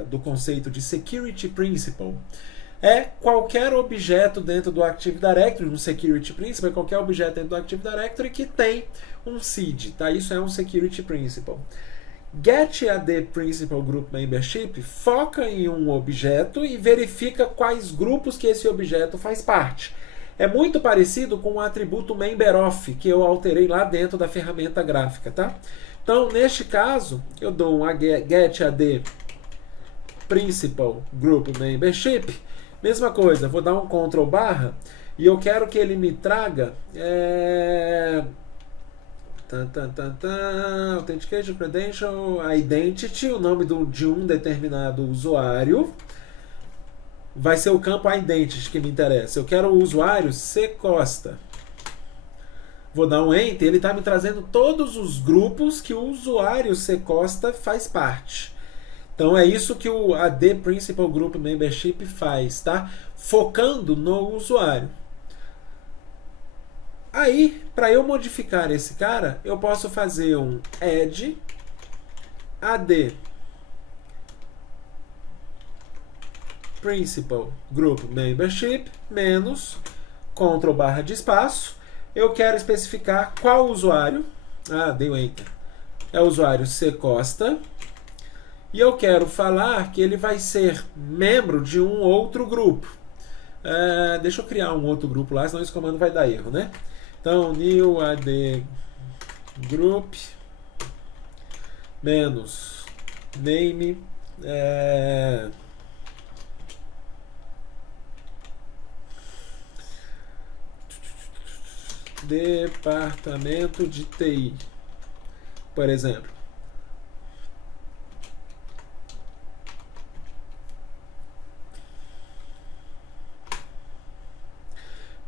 do conceito de security principal. É qualquer objeto dentro do Active Directory, um security principal, é qualquer objeto dentro do Active Directory que tem um seed, tá? Isso é um security principal. Get AD Principal Group Membership foca em um objeto e verifica quais grupos que esse objeto faz parte. É muito parecido com o atributo MemberOf, que eu alterei lá dentro da ferramenta gráfica, tá? Então, neste caso, eu dou um get AD Principal Group Membership. Mesma coisa, vou dar um Ctrl / e eu quero que ele me traga Authentication Credential Identity, o nome de um determinado usuário. Vai ser o campo Identity que me interessa. Eu quero o usuário C. Costa. Vou dar um Enter, ele está me trazendo todos os grupos que o usuário C. Costa faz parte. Então é isso que o AD Principal Group Membership faz, tá? Focando no usuário. Aí, para eu modificar esse cara, eu posso fazer um add AD Principal Group Membership menos Ctrl / de espaço. Eu quero especificar qual usuário. Dei o Enter. É o usuário C. Costa. E eu quero falar que ele vai ser membro de um outro grupo. Deixa eu criar um outro grupo lá, senão esse comando vai dar erro, né? Então, new AD group menos name departamento de TI, por exemplo.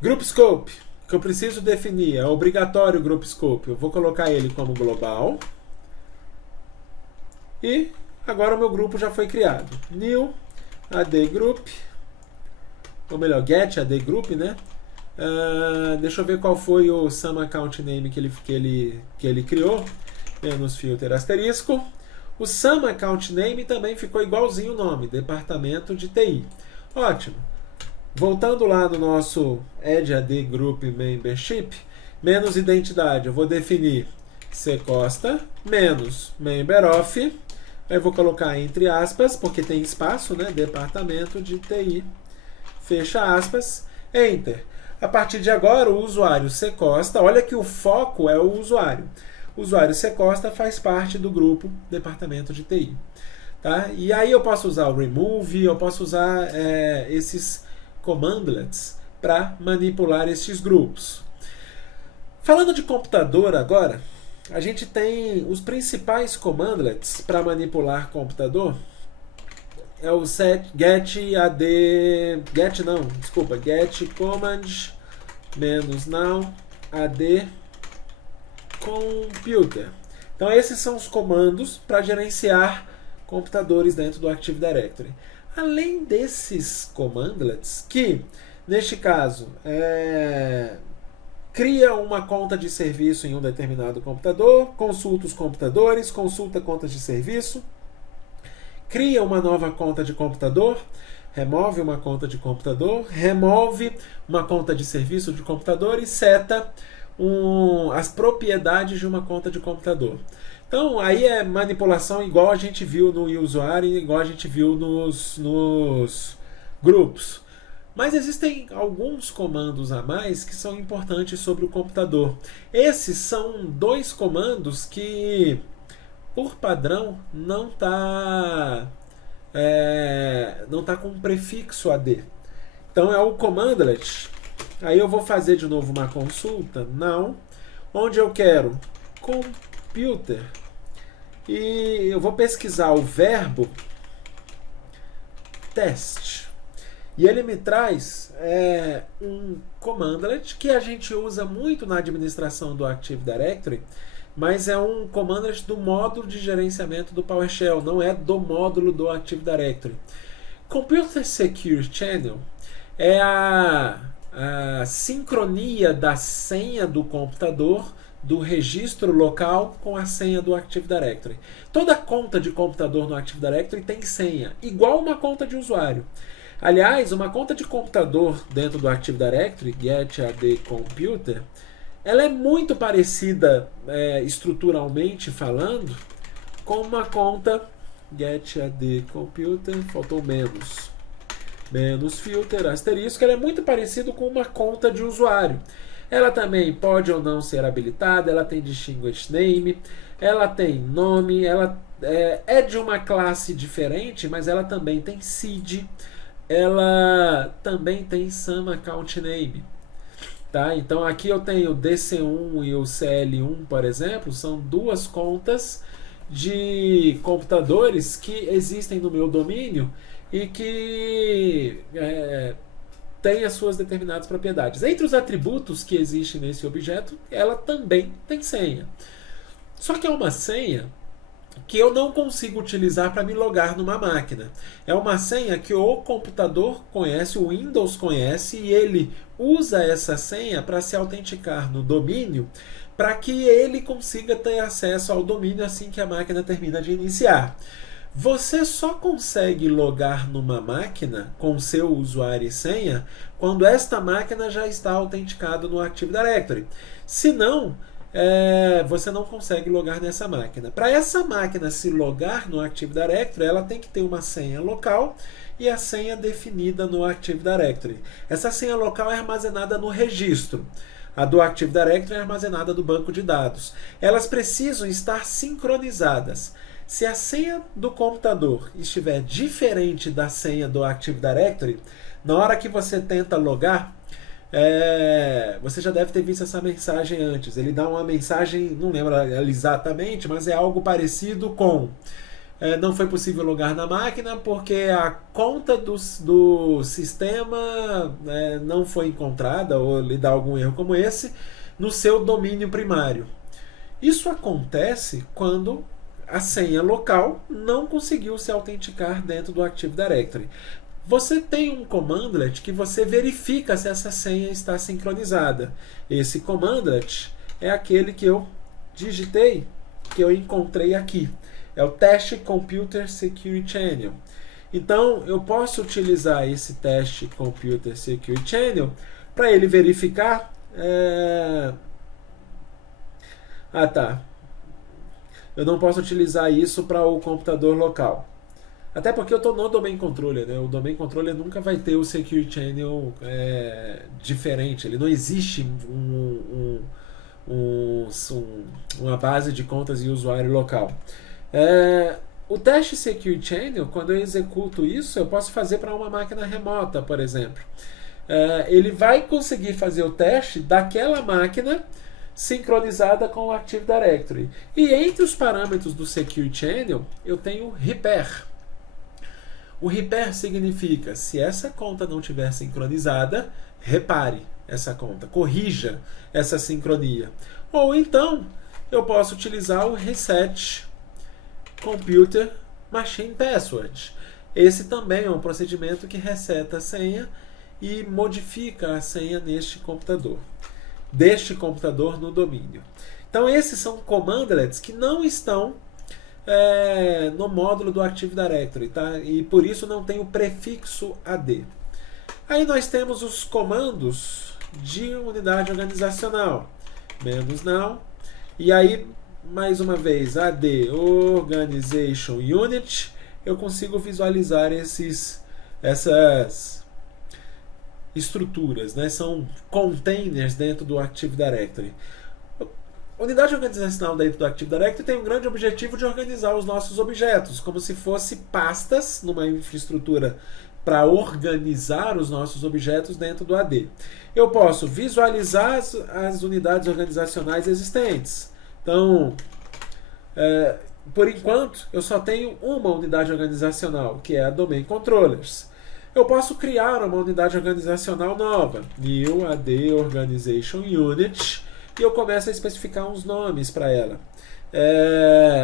Group Scope, que eu preciso definir, é obrigatório o Group Scope. Eu vou colocar ele como global. E agora o meu grupo já foi criado. New AD Group, ou melhor, Get AD Group, né? Deixa eu ver qual foi o Sum Account Name que ele criou. Menos filter asterisco. O Sum Account Name também ficou igualzinho o nome, Departamento de TI. Ótimo. Voltando lá no nosso Add AD Group Membership, menos identidade, eu vou definir C. Costa, menos MemberOf, aí eu vou colocar entre aspas, porque tem espaço, né? Departamento de TI, fecha aspas, Enter. A partir de agora, o usuário C. Costa, olha que o foco é o usuário. O usuário C. Costa faz parte do grupo Departamento de TI. Tá? E aí eu posso usar o Remove, eu posso usar esses commandlets para manipular estes grupos. Falando de computador agora, a gente tem os principais commandlets para manipular computador. É o get command -now AD computer. Então esses são os comandos para gerenciar computadores dentro do Active Directory. Além desses commandlets, que neste caso cria uma conta de serviço em um determinado computador, consulta os computadores, consulta contas de serviço, cria uma nova conta de computador, remove uma conta de computador, remove uma conta de serviço de computador e seta as propriedades de uma conta de computador. Então, aí é manipulação igual a gente viu no usuário, igual a gente viu nos grupos. Mas existem alguns comandos a mais que são importantes sobre o computador. Esses são dois comandos que, por padrão, não tá com um prefixo AD. Então é o commandlet. Aí eu vou fazer de novo uma consulta, não, onde eu quero computer e eu vou pesquisar o verbo test. E ele me traz um commandlet que a gente usa muito na administração do Active Directory, mas é um commandlet do módulo de gerenciamento do PowerShell, não é do módulo do Active Directory. Computer Secure Channel é a sincronia da senha do computador, do registro local com a senha do Active Directory. Toda conta de computador no Active Directory tem senha, igual uma conta de usuário. Aliás, uma conta de computador dentro do Active Directory, getAdComputer, ela é muito parecida estruturalmente falando com uma conta getAdComputer, faltou menos filter, asterisco, ela é muito parecido com uma conta de usuário. Ela também pode ou não ser habilitada, ela tem distinguished name, ela tem nome, ela é de uma classe diferente, mas ela também tem seed, ela também tem some account name. Tá? Então aqui eu tenho o DC1 e o CL1, por exemplo, são duas contas de computadores que existem no meu domínio e que tem as suas determinadas propriedades. Entre os atributos que existem nesse objeto, ela também tem senha. Só que é uma senha que eu não consigo utilizar para me logar numa máquina. É uma senha que o computador conhece, o Windows conhece, e ele usa essa senha para se autenticar no domínio, para que ele consiga ter acesso ao domínio assim que a máquina termina de iniciar. Você só consegue logar numa máquina com seu usuário e senha quando esta máquina já está autenticada no Active Directory. Se não, você não consegue logar nessa máquina. Para essa máquina se logar no Active Directory, ela tem que ter uma senha local e a senha definida no Active Directory. Essa senha local é armazenada no registro. A do Active Directory é armazenada no banco de dados. Elas precisam estar sincronizadas. Se a senha do computador estiver diferente da senha do Active Directory, na hora que você tenta logar, você já deve ter visto essa mensagem antes. Ele dá uma mensagem, não lembro exatamente, mas é algo parecido com não foi possível logar na máquina porque a conta do sistema não foi encontrada, ou lhe dá algum erro como esse, no seu domínio primário. Isso acontece quando a senha local não conseguiu se autenticar dentro do Active Directory. Você tem um commandlet que você verifica se essa senha está sincronizada. Esse commandlet é aquele que eu digitei, que eu encontrei aqui. É o teste Computer Secure Channel. Então, eu posso utilizar esse teste Computer Secure Channel para ele verificar... Eu não posso utilizar isso para o computador local. Até porque eu estou no Domain Controller, né? O Domain Controller nunca vai ter o Secure Channel diferente. Ele não existe uma base de contas e usuário local. O teste Secure Channel, quando eu executo isso, eu posso fazer para uma máquina remota, por exemplo. Ele vai conseguir fazer o teste daquela máquina sincronizada com o Active Directory. E entre os parâmetros do Secure Channel, eu tenho repair. O repair significa, se essa conta não estiver sincronizada, repare essa conta, corrija essa sincronia. Ou então, eu posso utilizar o reset Computer Machine Password. Esse também é um procedimento que reseta a senha e modifica a senha neste computador. Deste computador no domínio. Então esses são commandlets que não estão no módulo do Active Directory, tá? E por isso não tem o prefixo AD. Aí nós temos os comandos de unidade organizacional. -now. E aí, mais uma vez, AD Organization Unit. Eu consigo visualizar essas estruturas, né? São containers dentro do Active Directory. A unidade organizacional dentro do Active Directory tem um grande objetivo de organizar os nossos objetos, como se fosse pastas numa infraestrutura para organizar os nossos objetos dentro do AD. Eu posso visualizar as unidades organizacionais existentes. Então, por enquanto, eu só tenho uma unidade organizacional, que é a Domain Controllers. Eu posso criar uma unidade organizacional nova, New AD Organization Unit, e eu começo a especificar uns nomes para ela,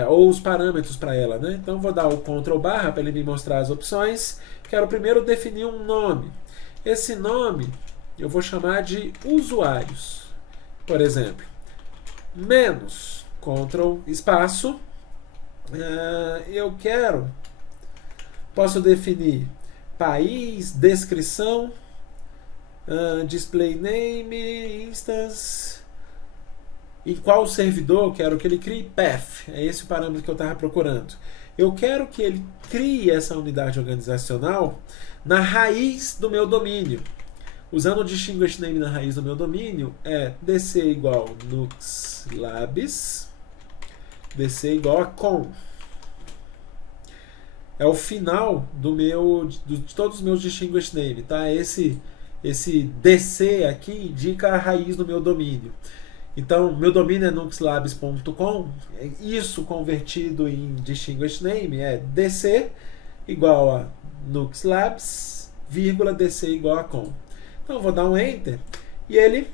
ou os parâmetros para ela, né? Então vou dar o Ctrl barra para ele me mostrar as opções. Quero primeiro definir um nome. Esse nome eu vou chamar de usuários, por exemplo. Menos, Ctrl espaço, posso definir país, descrição, display name, instance, em qual servidor eu quero que ele crie, path, é esse o parâmetro que eu estava procurando. Eu quero que ele crie essa unidade organizacional na raiz do meu domínio. Usando o distinguish name na raiz do meu domínio, dc igual nux labs, dc igual a com. É o final de todos os meus distinguish name, tá? Esse dc aqui indica a raiz do meu domínio. Então, meu domínio é nuxlabs.com, isso convertido em distinguish name é dc igual a nuxlabs, dc igual a com. Então, eu vou dar um enter e ele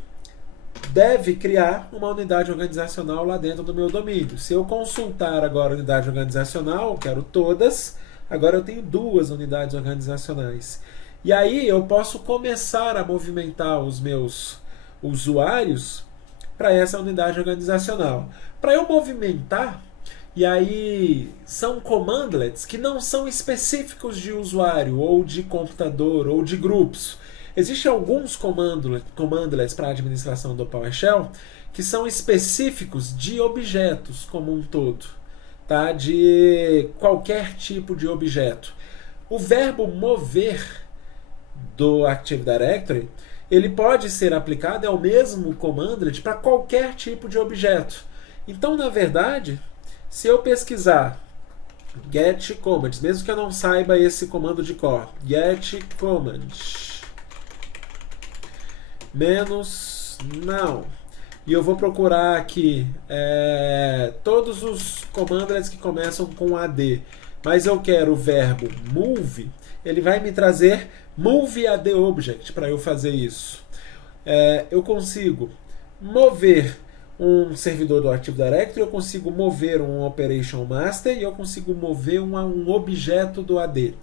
deve criar uma unidade organizacional lá dentro do meu domínio. Se eu consultar agora a unidade organizacional, eu quero todas, agora eu tenho 2 unidades organizacionais. E aí eu posso começar a movimentar os meus usuários para essa unidade organizacional. Para eu movimentar, e aí são commandlets que não são específicos de usuário, ou de computador, ou de grupos. Existem alguns commandlets para a administração do PowerShell que são específicos de objetos como um todo, tá? De qualquer tipo de objeto. O verbo mover do Active Directory ele pode ser aplicado, é o mesmo commandlet para qualquer tipo de objeto. Então, na verdade, se eu pesquisar get commands, mesmo que eu não saiba esse comando de cor, get command -now, e eu vou procurar aqui todos os commandlets que começam com AD, mas eu quero o verbo move, ele vai me trazer move AD object para eu fazer isso. Eu consigo mover um servidor do Active Directory, eu consigo mover um Operation Master e eu consigo mover um objeto do AD.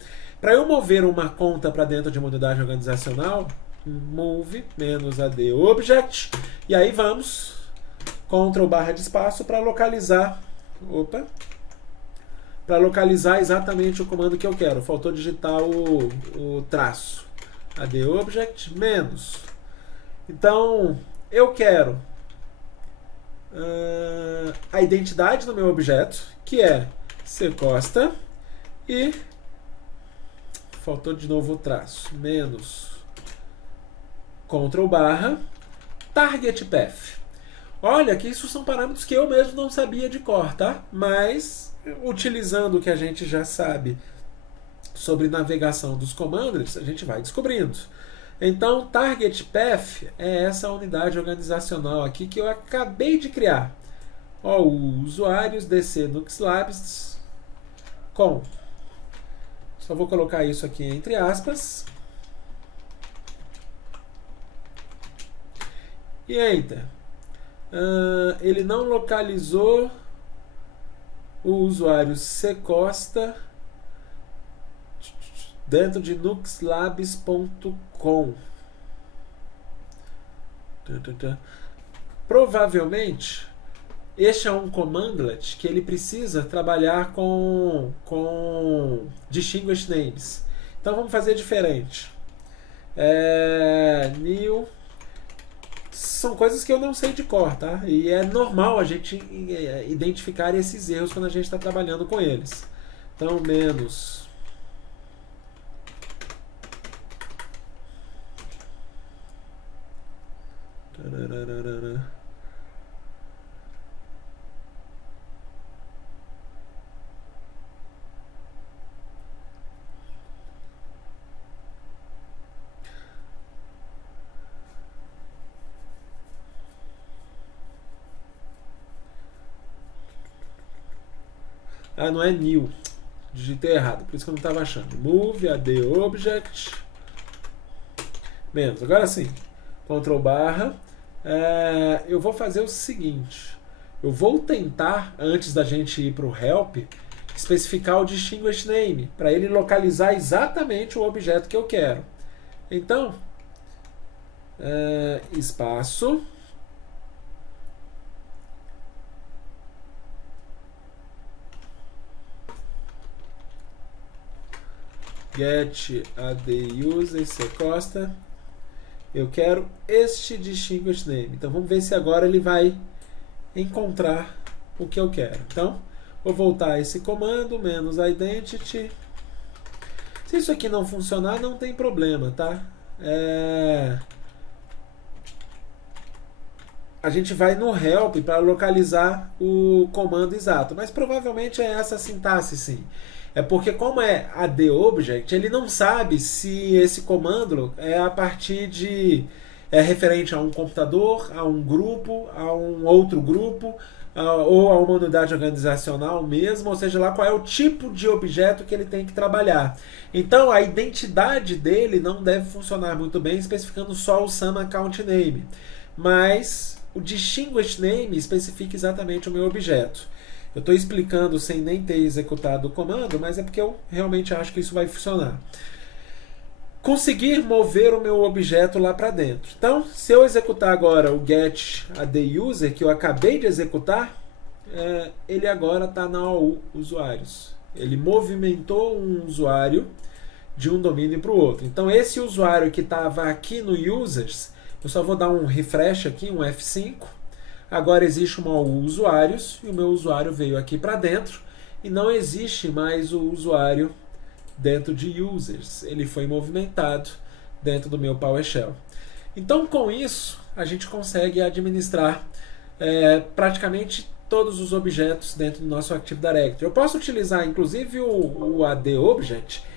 Para eu mover uma conta para dentro de uma unidade organizacional, move -AD object, e aí vamos Ctrl barra de espaço para localizar, para localizar exatamente o comando que eu quero. Faltou digitar o traço. AD object menos. Então, eu quero a identidade do meu objeto, que é ccosta, e faltou de novo o traço, menos Ctrl barra, target path. Olha que isso são parâmetros que eu mesmo não sabia de cor, tá? Mas, utilizando o que a gente já sabe sobre navegação dos commandlets, a gente vai descobrindo. Então, target path é essa unidade organizacional aqui que eu acabei de criar. Usuários dc nuxlabs com. Só vou colocar isso aqui entre aspas. E enter. Ele não localizou o usuário ccosta dentro de nuxlabs.com. Provavelmente este é um commandlet que ele precisa trabalhar com distinguished names. Então vamos fazer diferente. New. São coisas que eu não sei de cor, tá? E é normal a gente identificar esses erros quando a gente está trabalhando com eles. Então, menos. Ah, não é new. Digitei errado, por isso que eu não estava achando. Move AD Object. Menos. Agora sim. Ctrl barra. Eu vou fazer o seguinte. Eu vou tentar, antes da gente ir para o help, especificar o distinguished name, para ele localizar exatamente o objeto que eu quero. Então, espaço. Get AD user Costa. Eu quero este distinguished name. Então vamos ver se agora ele vai encontrar o que eu quero. Então, vou voltar a esse comando, menos identity. Se isso aqui não funcionar, não tem problema, tá? A gente vai no help para localizar o comando exato, mas provavelmente é essa a sintaxe, sim. É porque como é AD Object, ele não sabe se esse comando é a partir de... é referente a um computador, a um grupo, a um outro grupo, ou a uma unidade organizacional mesmo, ou seja lá qual é o tipo de objeto que ele tem que trabalhar. Então a identidade dele não deve funcionar muito bem especificando só o SAM Account Name, mas o Distinguished Name especifica exatamente o meu objeto. Eu estou explicando sem nem ter executado o comando, mas é porque eu realmente acho que isso vai funcionar. Conseguir mover o meu objeto lá para dentro. Então, se eu executar agora o get AD user, que eu acabei de executar, ele agora está na AU usuários. Ele movimentou um usuário de um domínio para o outro. Então, esse usuário que estava aqui no users, eu só vou dar um refresh aqui, um F5. Agora existe uma AU usuários e o meu usuário veio aqui para dentro e não existe mais o usuário dentro de users. Ele foi movimentado dentro do meu PowerShell. Então, com isso, a gente consegue administrar praticamente todos os objetos dentro do nosso Active Directory. Eu posso utilizar, inclusive, o AD Object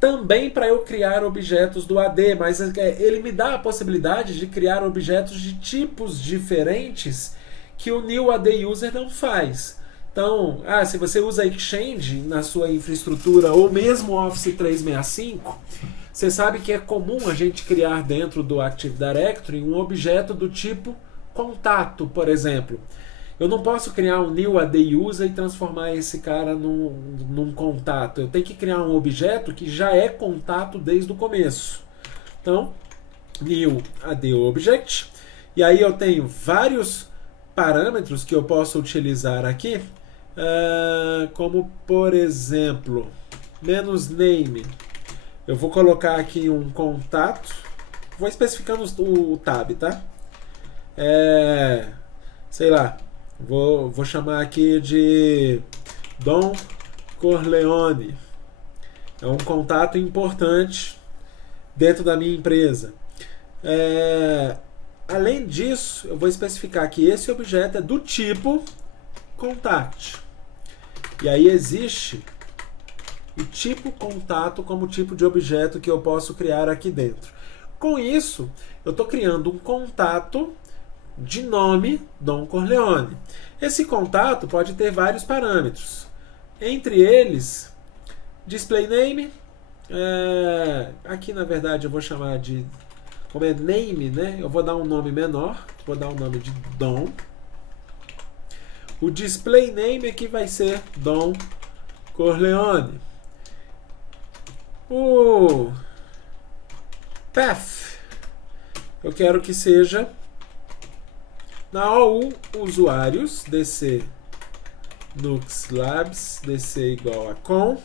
também para eu criar objetos do AD, mas ele me dá a possibilidade de criar objetos de tipos diferentes que o New AD User não faz. Então, se você usa Exchange na sua infraestrutura ou mesmo Office 365, você sabe que é comum a gente criar dentro do Active Directory um objeto do tipo contato, por exemplo. Eu não posso criar um new AD user e transformar esse cara num contato. Eu tenho que criar um objeto que já é contato desde o começo. Então, new AD object. E aí eu tenho vários parâmetros que eu posso utilizar aqui. Como, por exemplo, -name. Eu vou colocar aqui um contato. Vou especificando o tab, tá? Sei lá. Vou chamar aqui de Don Corleone. É um contato importante dentro da minha empresa. Além disso, eu vou especificar que esse objeto é do tipo contact. E aí existe o tipo contato como tipo de objeto que eu posso criar aqui dentro. Com isso, eu estou criando um contato de nome Don Corleone. Esse contato pode ter vários parâmetros. Entre eles, display name. Aqui, na verdade, eu vou chamar de... como é name, né? Eu vou dar um nome menor. Vou dar o nome de Don. O display name aqui vai ser Don Corleone. O path, eu quero que seja Na OU usuários, dc nux labs, dc igual a com,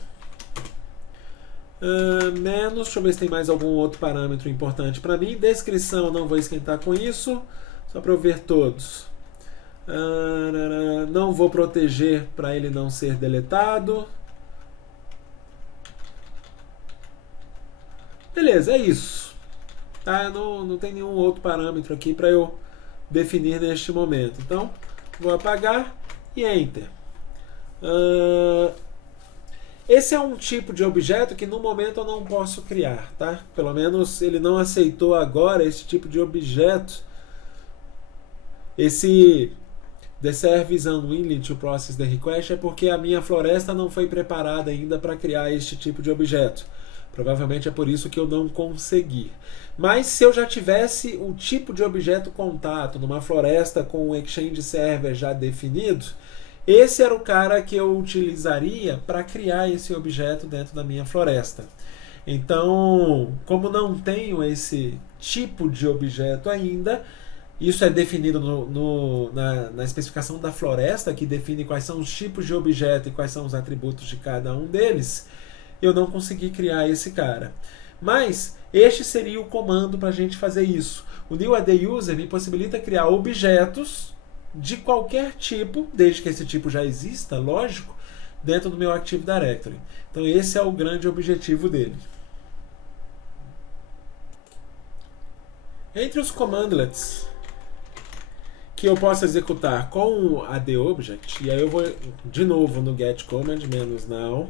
menos, deixa eu ver se tem mais algum outro parâmetro importante para mim. Descrição, não vou esquentar com isso, só para eu ver todos. Não vou proteger para ele não ser deletado. Beleza, é isso. Tá? Não tem nenhum outro parâmetro aqui para eu definir neste momento. Então, vou apagar e Enter. Esse é um tipo de objeto que no momento eu não posso criar, tá? Pelo menos ele não aceitou agora esse tipo de objeto. Esse The service unwilling to process the request é porque a minha floresta não foi preparada ainda para criar este tipo de objeto. Provavelmente é por isso que eu não consegui. Mas se eu já tivesse o tipo de objeto contato numa floresta com o Exchange Server já definido, esse era o cara que eu utilizaria para criar esse objeto dentro da minha floresta. Então, como não tenho esse tipo de objeto ainda, isso é definido na especificação da floresta, que define quais são os tipos de objeto e quais são os atributos de cada um deles, eu não consegui criar esse cara. Mas este seria o comando para a gente fazer isso. O newAdUser me possibilita criar objetos de qualquer tipo, desde que esse tipo já exista, lógico, dentro do meu Active Directory. Então esse é o grande objetivo dele. Entre os commandlets que eu posso executar com o ADObject, e aí eu vou de novo no getCommand -now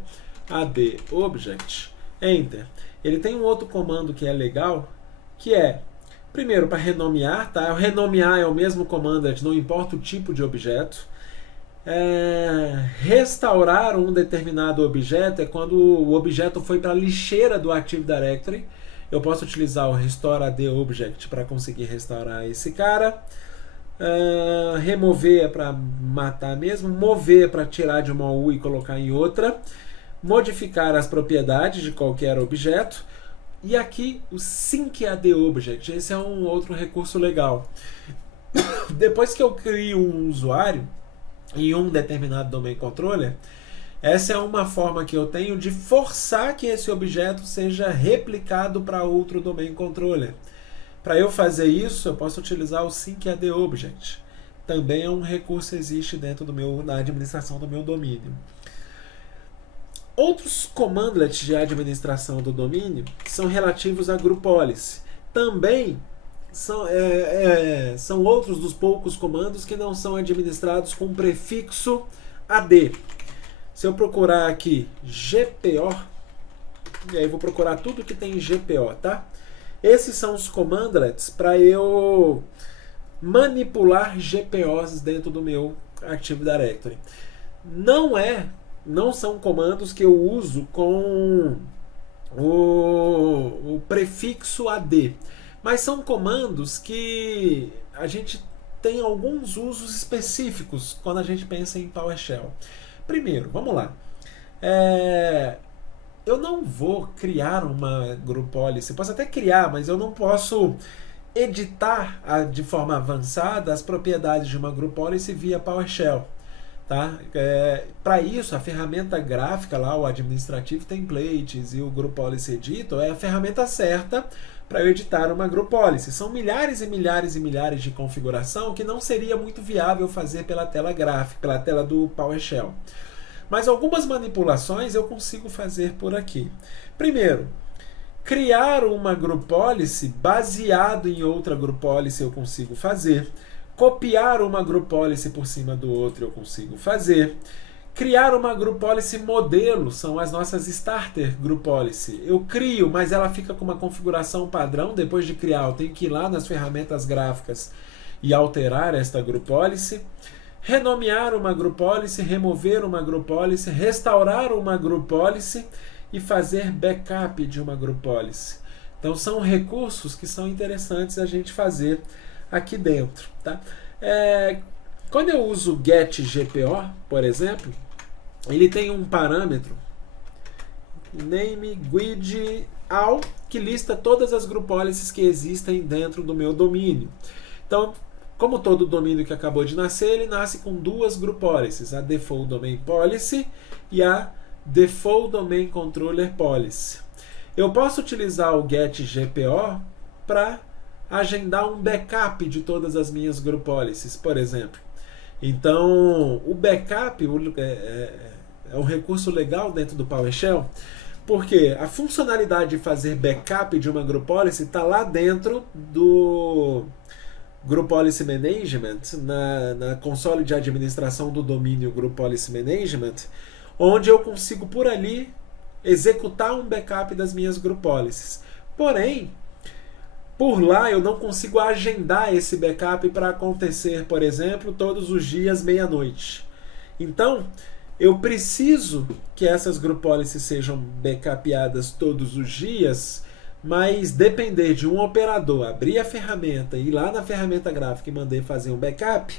ADObject, Enter. Ele tem um outro comando que é legal, que é, primeiro, para renomear, tá? O renomear é o mesmo commandlet, não importa o tipo de objeto. Restaurar um determinado objeto é quando o objeto foi para a lixeira do Active Directory. Eu posso utilizar o restore ADObject para conseguir restaurar esse cara. Remover é para matar mesmo. Mover é para tirar de uma U e colocar em outra. Modificar as propriedades de qualquer objeto. E aqui o sync ADObject. Esse é um outro recurso legal. Depois que eu crio um usuário em um determinado domain controller, essa é uma forma que eu tenho de forçar que esse objeto seja replicado para outro domain controller. Para eu fazer isso, eu posso utilizar o sync ADObject. Também é um recurso que existe dentro na administração do meu domínio. Outros commandlets de administração do domínio são relativos a group policy. Também são outros dos poucos comandos que não são administrados com prefixo AD. Se eu procurar aqui GPO, e aí vou procurar tudo que tem GPO, tá? Esses são os commandlets para eu manipular GPOs dentro do meu Active Directory. Não são comandos que eu uso com o prefixo AD, mas são comandos que a gente tem alguns usos específicos quando a gente pensa em PowerShell. Primeiro, vamos lá. Eu não vou criar uma group policy. Posso até criar, mas eu não posso editar de forma avançada as propriedades de uma group policy via PowerShell. Tá? Para isso, a ferramenta gráfica, lá, o Administrative Templates e o Group Policy Editor, é a ferramenta certa para eu editar uma Group Policy. São milhares e milhares e milhares de configuração que não seria muito viável fazer pela tela gráfica, pela tela do PowerShell. Mas algumas manipulações eu consigo fazer por aqui. Primeiro, criar uma Group Policy baseado em outra Group Policy eu consigo fazer. Copiar uma Group Policy por cima do outro eu consigo fazer. Criar uma Group Policy modelo, são as nossas Starter Group Policy. Eu crio, mas ela fica com uma configuração padrão. Depois de criar, eu tenho que ir lá nas ferramentas gráficas e alterar esta Group Policy. Renomear uma Group Policy, remover uma Group Policy, restaurar uma Group Policy e fazer backup de uma Group Policy. Então são recursos que são interessantes a gente fazer aqui dentro, tá? Quando eu uso getGPO, por exemplo, ele tem um parâmetro name guide all que lista todas as group policies que existem dentro do meu domínio. Então, Como todo domínio que acabou de nascer, ele nasce com duas group policies, a Default Domain Policy e a Default Domain Controller Policy. Eu posso utilizar o getGPO para agendar um backup de todas as minhas group policies, por exemplo. Então, o backup é um recurso legal dentro do PowerShell, porque a funcionalidade de fazer backup de uma group policy está lá dentro do Group Policy Management, na console de administração do domínio Group Policy Management, onde eu consigo por ali executar um backup das minhas group policies. Porém, por lá eu não consigo agendar esse backup para acontecer, por exemplo, todos os dias meia-noite. Então, eu preciso que essas group policies sejam backupeadas todos os dias, mas depender de um operador abrir a ferramenta, ir lá na ferramenta gráfica e mandar fazer um backup,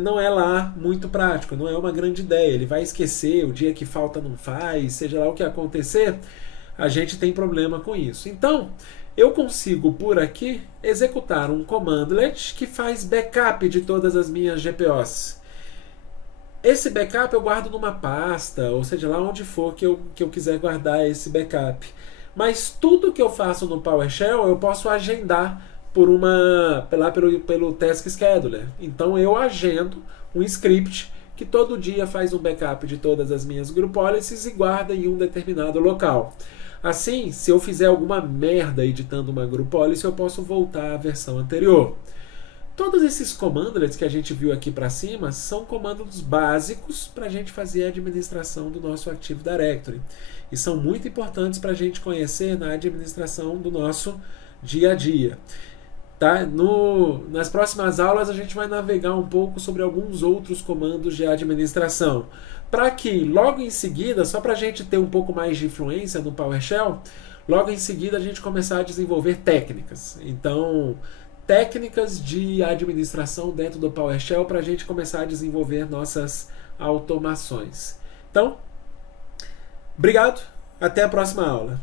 não é lá muito prático, não é uma grande ideia. Ele vai esquecer, o dia que falta não faz, seja lá o que acontecer, a gente tem problema com isso. Então, eu consigo por aqui executar um commandlet que faz backup de todas as minhas GPOs. Esse backup eu guardo numa pasta, ou seja lá onde for que eu quiser guardar esse backup. Mas tudo que eu faço no PowerShell eu posso agendar pelo Task Scheduler. Então eu agendo um script que todo dia faz um backup de todas as minhas group policies e guarda em um determinado local. Assim, se eu fizer alguma merda editando uma group policy, eu posso voltar à versão anterior. Todos esses commandlets que a gente viu aqui para cima são comandos básicos para a gente fazer a administração do nosso Active Directory. E são muito importantes para a gente conhecer na administração do nosso dia a dia. Tá? Nas próximas aulas a gente vai navegar um pouco sobre alguns outros comandos de administração. Para que logo em seguida, só para a gente ter um pouco mais de influência no PowerShell, logo em seguida a gente começar a desenvolver técnicas. Então, técnicas de administração dentro do PowerShell para a gente começar a desenvolver nossas automações. Então, obrigado, até a próxima aula.